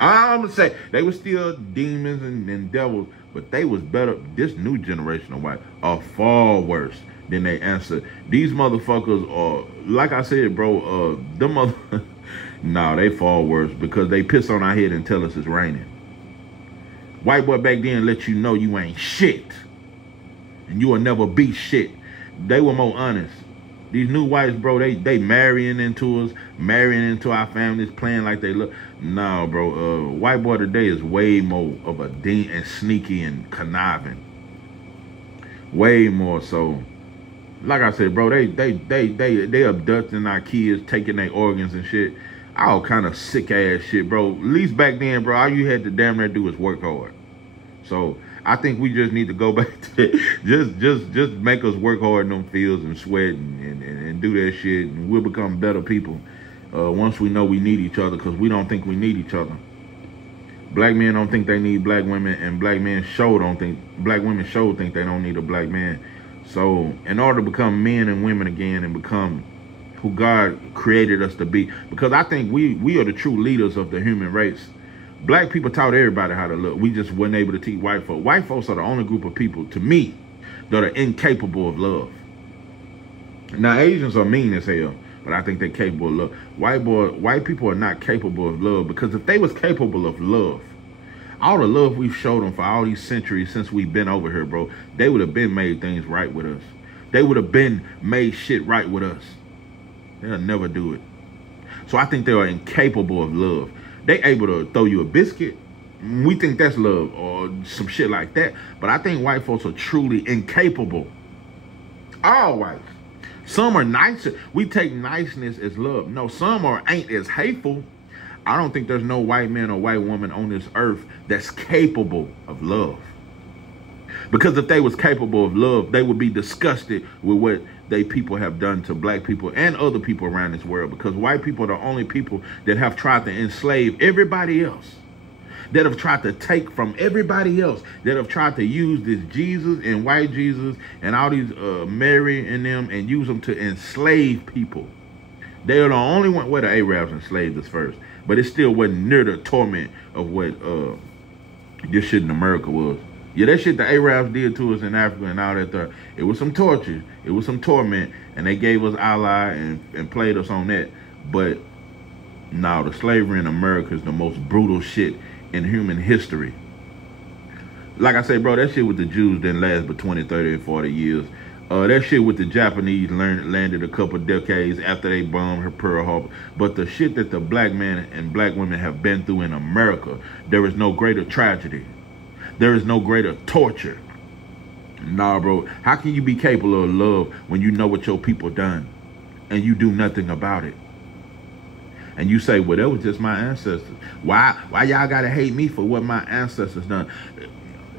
I'm gonna say they were still demons and devils, but they was better. This new generation of white are far worse than they answer. These motherfuckers are, like I said, bro, nah, they far worse because they piss on our head and tell us it's raining. White boy back then let you know you ain't shit. And you will never be shit. They were more honest. These new whites, bro, they marrying into us, marrying into our families, playing like they look. No, bro, white boy today is way more of a dean and sneaky and conniving. Way more so. Like I said, bro, they abducting our kids, taking their organs and shit. All kind of sick ass shit, bro. At least back then, bro, all you had to damn near do was work hard. So I think we just need to go back to just make us work hard in them fields and sweat and do that shit, and we'll become better people once we know we need each other, because we don't think we need each other. Black men don't think they need black women, and black women sure think they don't need a black man. So in order to become men and women again and become who God created us to be, because I think we are the true leaders of the human race. Black people taught everybody how to look. We just weren't able to teach white folks. White folks are the only group of people, to me, that are incapable of love. Now, Asians are mean as hell, but I think they're capable of love. White people are not capable of love, because if they was capable of love, all the love we've showed them for all these centuries since we've been over here, bro, they would have been made things right with us. They would have been made shit right with us. They'll never do it. So I think they are incapable of love. They able to throw you a biscuit, We think that's love or some shit like that. But I think white folks are truly incapable. All whites. Some are nicer. We take niceness as love. No, some ain't as hateful. I don't think there's no white man or white woman on this earth that's capable of love. Because if they was capable of love, they would be disgusted with what they people have done to black people and other people around this world. Because white people are the only people that have tried to enslave everybody else, that have tried to take from everybody else, that have tried to use this Jesus and white Jesus and all these Mary and them and use them to enslave people. They are the only one where the Arabs enslaved us first. But it still wasn't near the torment of what this shit in America was. Yeah, that shit the Arabs did to us in Africa and all that. It was some torture. It was some torment. And they gave us Allah and played us on that. But now the slavery in America is the most brutal shit in human history. Like I say, bro, that shit with the Jews didn't last but 20, 30, and 40 years. That shit with the Japanese landed a couple decades after they bombed Pearl Harbor. But the shit that the black men and black women have been through in America, there is no greater tragedy. There is no greater torture. Nah, bro. How can you be capable of love when you know what your people done and you do nothing about it? And you say, well, that was just my ancestors. Why y'all gotta hate me for what my ancestors done?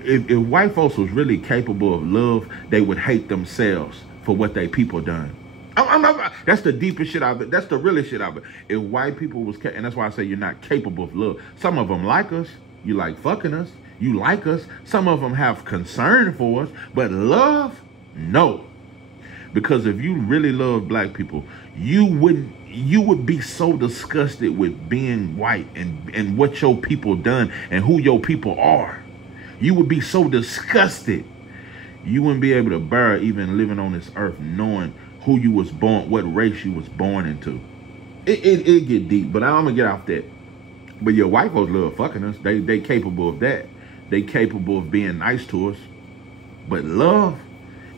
If white folks was really capable of love, they would hate themselves for what they people done. That's the deepest shit of it. That's the realest shit of it. If white people was, and that's why I say you're not capable of love. Some of them like us. You like fucking us. You like us. Some of them have concern for us. But love, no. Because if you really love black people, you would be so disgusted with being white and what your people done and who your people are. You would be so disgusted. You wouldn't be able to bear even living on this earth knowing who you was born, what race you was born into. It get deep, but I'm gonna get off that. But yeah, white folks love fucking us. They capable of that. They capable of being nice to us. But love,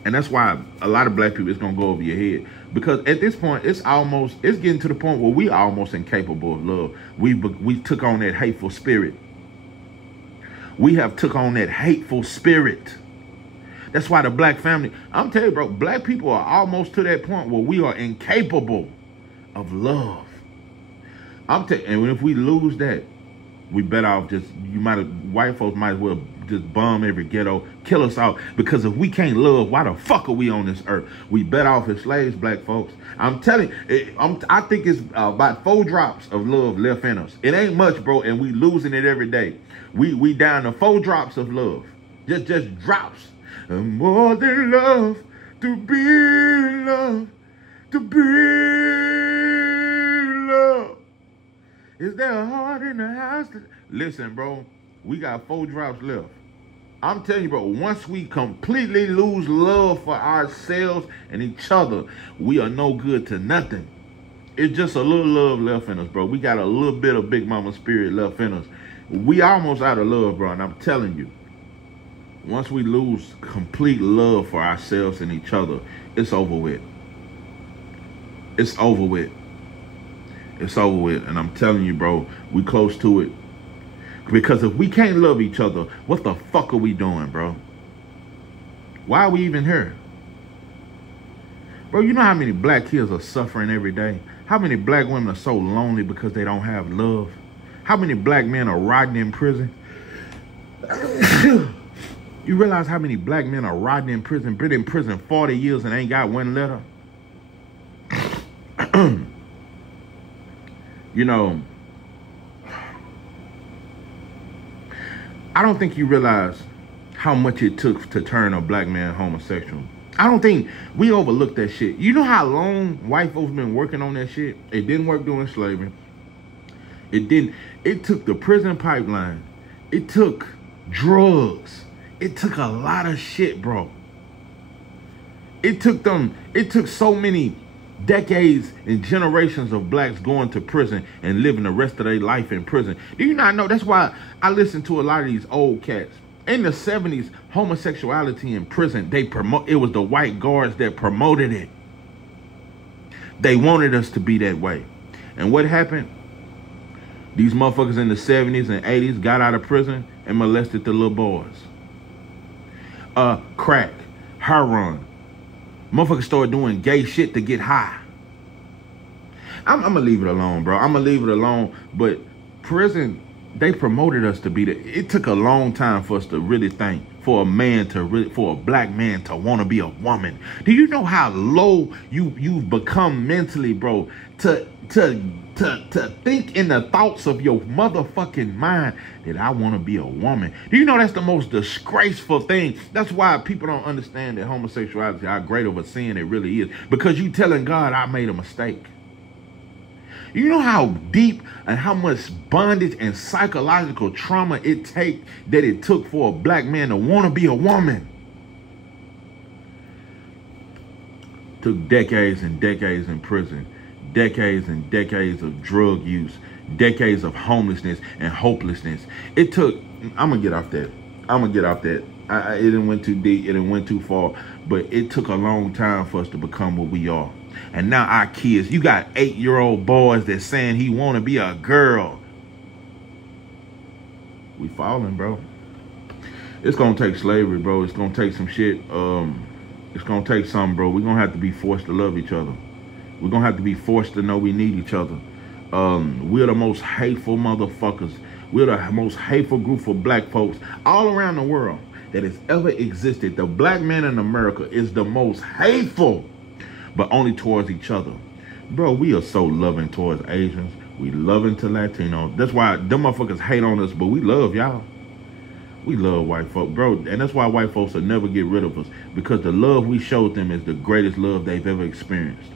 and that's why a lot of black people, it's gonna go over your head. Because at this point, it's getting to the point where we almost incapable of love. We took on that hateful spirit. We have took on that hateful spirit. That's why the black family, I'm telling you, bro, black people are almost to that point where we are incapable of love. And if we lose that, we better off white folks might as well just bomb every ghetto, kill us out. Because if we can't love, why the fuck are we on this earth? We better off as slaves, black folks. I'm telling you, I think it's about 4 drops of love left in us. It ain't much, bro, and we losing it every day. We down to 4 drops of love. Just drops. And more than love, to be loved, to be loved. Is there a heart in the house? Listen, bro, we got 4 drops left. I'm telling you, bro, once we completely lose love for ourselves and each other, we are no good to nothing. It's just a little love left in us, bro. We got a little bit of Big Mama spirit left in us. We almost out of love, bro, and I'm telling you, once we lose complete love for ourselves and each other, it's over with. It's over with. It's over with. And I'm telling you, bro, we close to it. Because if we can't love each other, what the fuck are we doing, bro? Why are we even here? Bro, you know how many black kids are suffering every day? How many black women are so lonely because they don't have love? How many black men are rotting in prison? You realize how many black men are rotting in prison, been in prison 40 years and ain't got 1 letter? You know, I don't think you realize how much it took to turn a black man homosexual. I don't think we overlooked that shit. You know how long white folks been working on that shit? It didn't work during slavery. It didn't. It took the prison pipeline. It took drugs. It took a lot of shit, bro. It took so many decades and generations of blacks going to prison and living the rest of their life in prison. Do you not know? That's why I listen to a lot of these old cats. In the 70s, homosexuality in prison, it was the white guards that promoted it. They wanted us to be that way. And what happened? These motherfuckers in the 70s and 80s got out of prison and molested the little boys. Crack, heroin. Motherfuckers started doing gay shit to get high. I'm gonna leave it alone, bro. I'm gonna leave it alone. But prison, they promoted us to be the. It took a long time for us to really think, for a black man to want to be a woman. Do you know how low you've become mentally, bro? To think in the thoughts of your motherfucking mind that I want to be a woman. Do you know that's the most disgraceful thing? That's why people don't understand that homosexuality, how great of a sin it really is. Because you telling God I made a mistake. You know how deep and how much bondage and psychological trauma it took for a black man to want to be a woman? Took decades and decades in prison, decades and decades of drug use, decades of homelessness and hopelessness. It took, I'm going to get off that. It didn't went too deep, it didn't went too far, but it took a long time for us to become what we are. And now our kids, you got 8-year-old boys that's saying he want to be a girl. We falling, bro. It's going to take slavery, bro. It's going to take some shit. It's going to take something, bro. We're going to have to be forced to love each other. We're going to have to be forced to know we need each other. We're the most hateful motherfuckers. We're the most hateful group of black folks all around the world that has ever existed. The black man in America is the most hateful, but only towards each other. Bro, we are so loving towards Asians. We loving to Latinos. That's why them motherfuckers hate on us, but we love y'all. We love white folk, bro. And that's why white folks will never get rid of us, because the love we showed them is the greatest love they've ever experienced.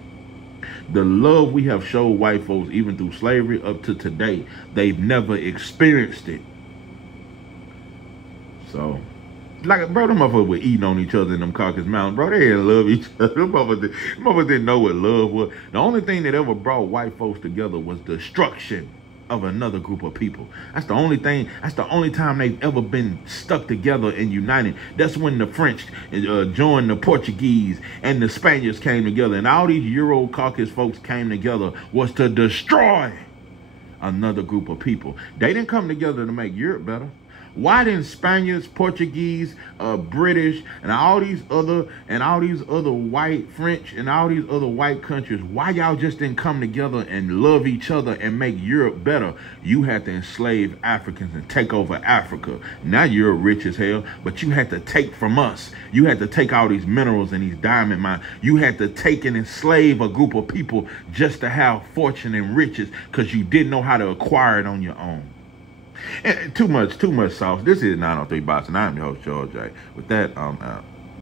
The love we have showed white folks, even through slavery up to today, they've never experienced it. So, like, bro, them motherfuckers were eating on each other in them Caucasus Mountains. Bro, they didn't love each other. Them motherfuckers didn't know what love was. The only thing that ever brought white folks together was destruction of another group of people. That's the only thing. That's the only time they've ever been stuck together and united. That's when the French joined the Portuguese and the Spaniards came together. And all these Euro-Caucasus folks came together was to destroy another group of people. They didn't come together to make Europe better. Why didn't Spaniards, Portuguese, British, and all these other white, French, and all these other white countries, why y'all just didn't come together and love each other and make Europe better? You had to enslave Africans and take over Africa. Now you're rich as hell, but you had to take from us. You had to take all these minerals and these diamond mines. You had to take and enslave a group of people just to have fortune and riches, because you didn't know how to acquire it on your own. And too much sauce. This is 903 Box, and I'm your host, George J. With that, I'm out.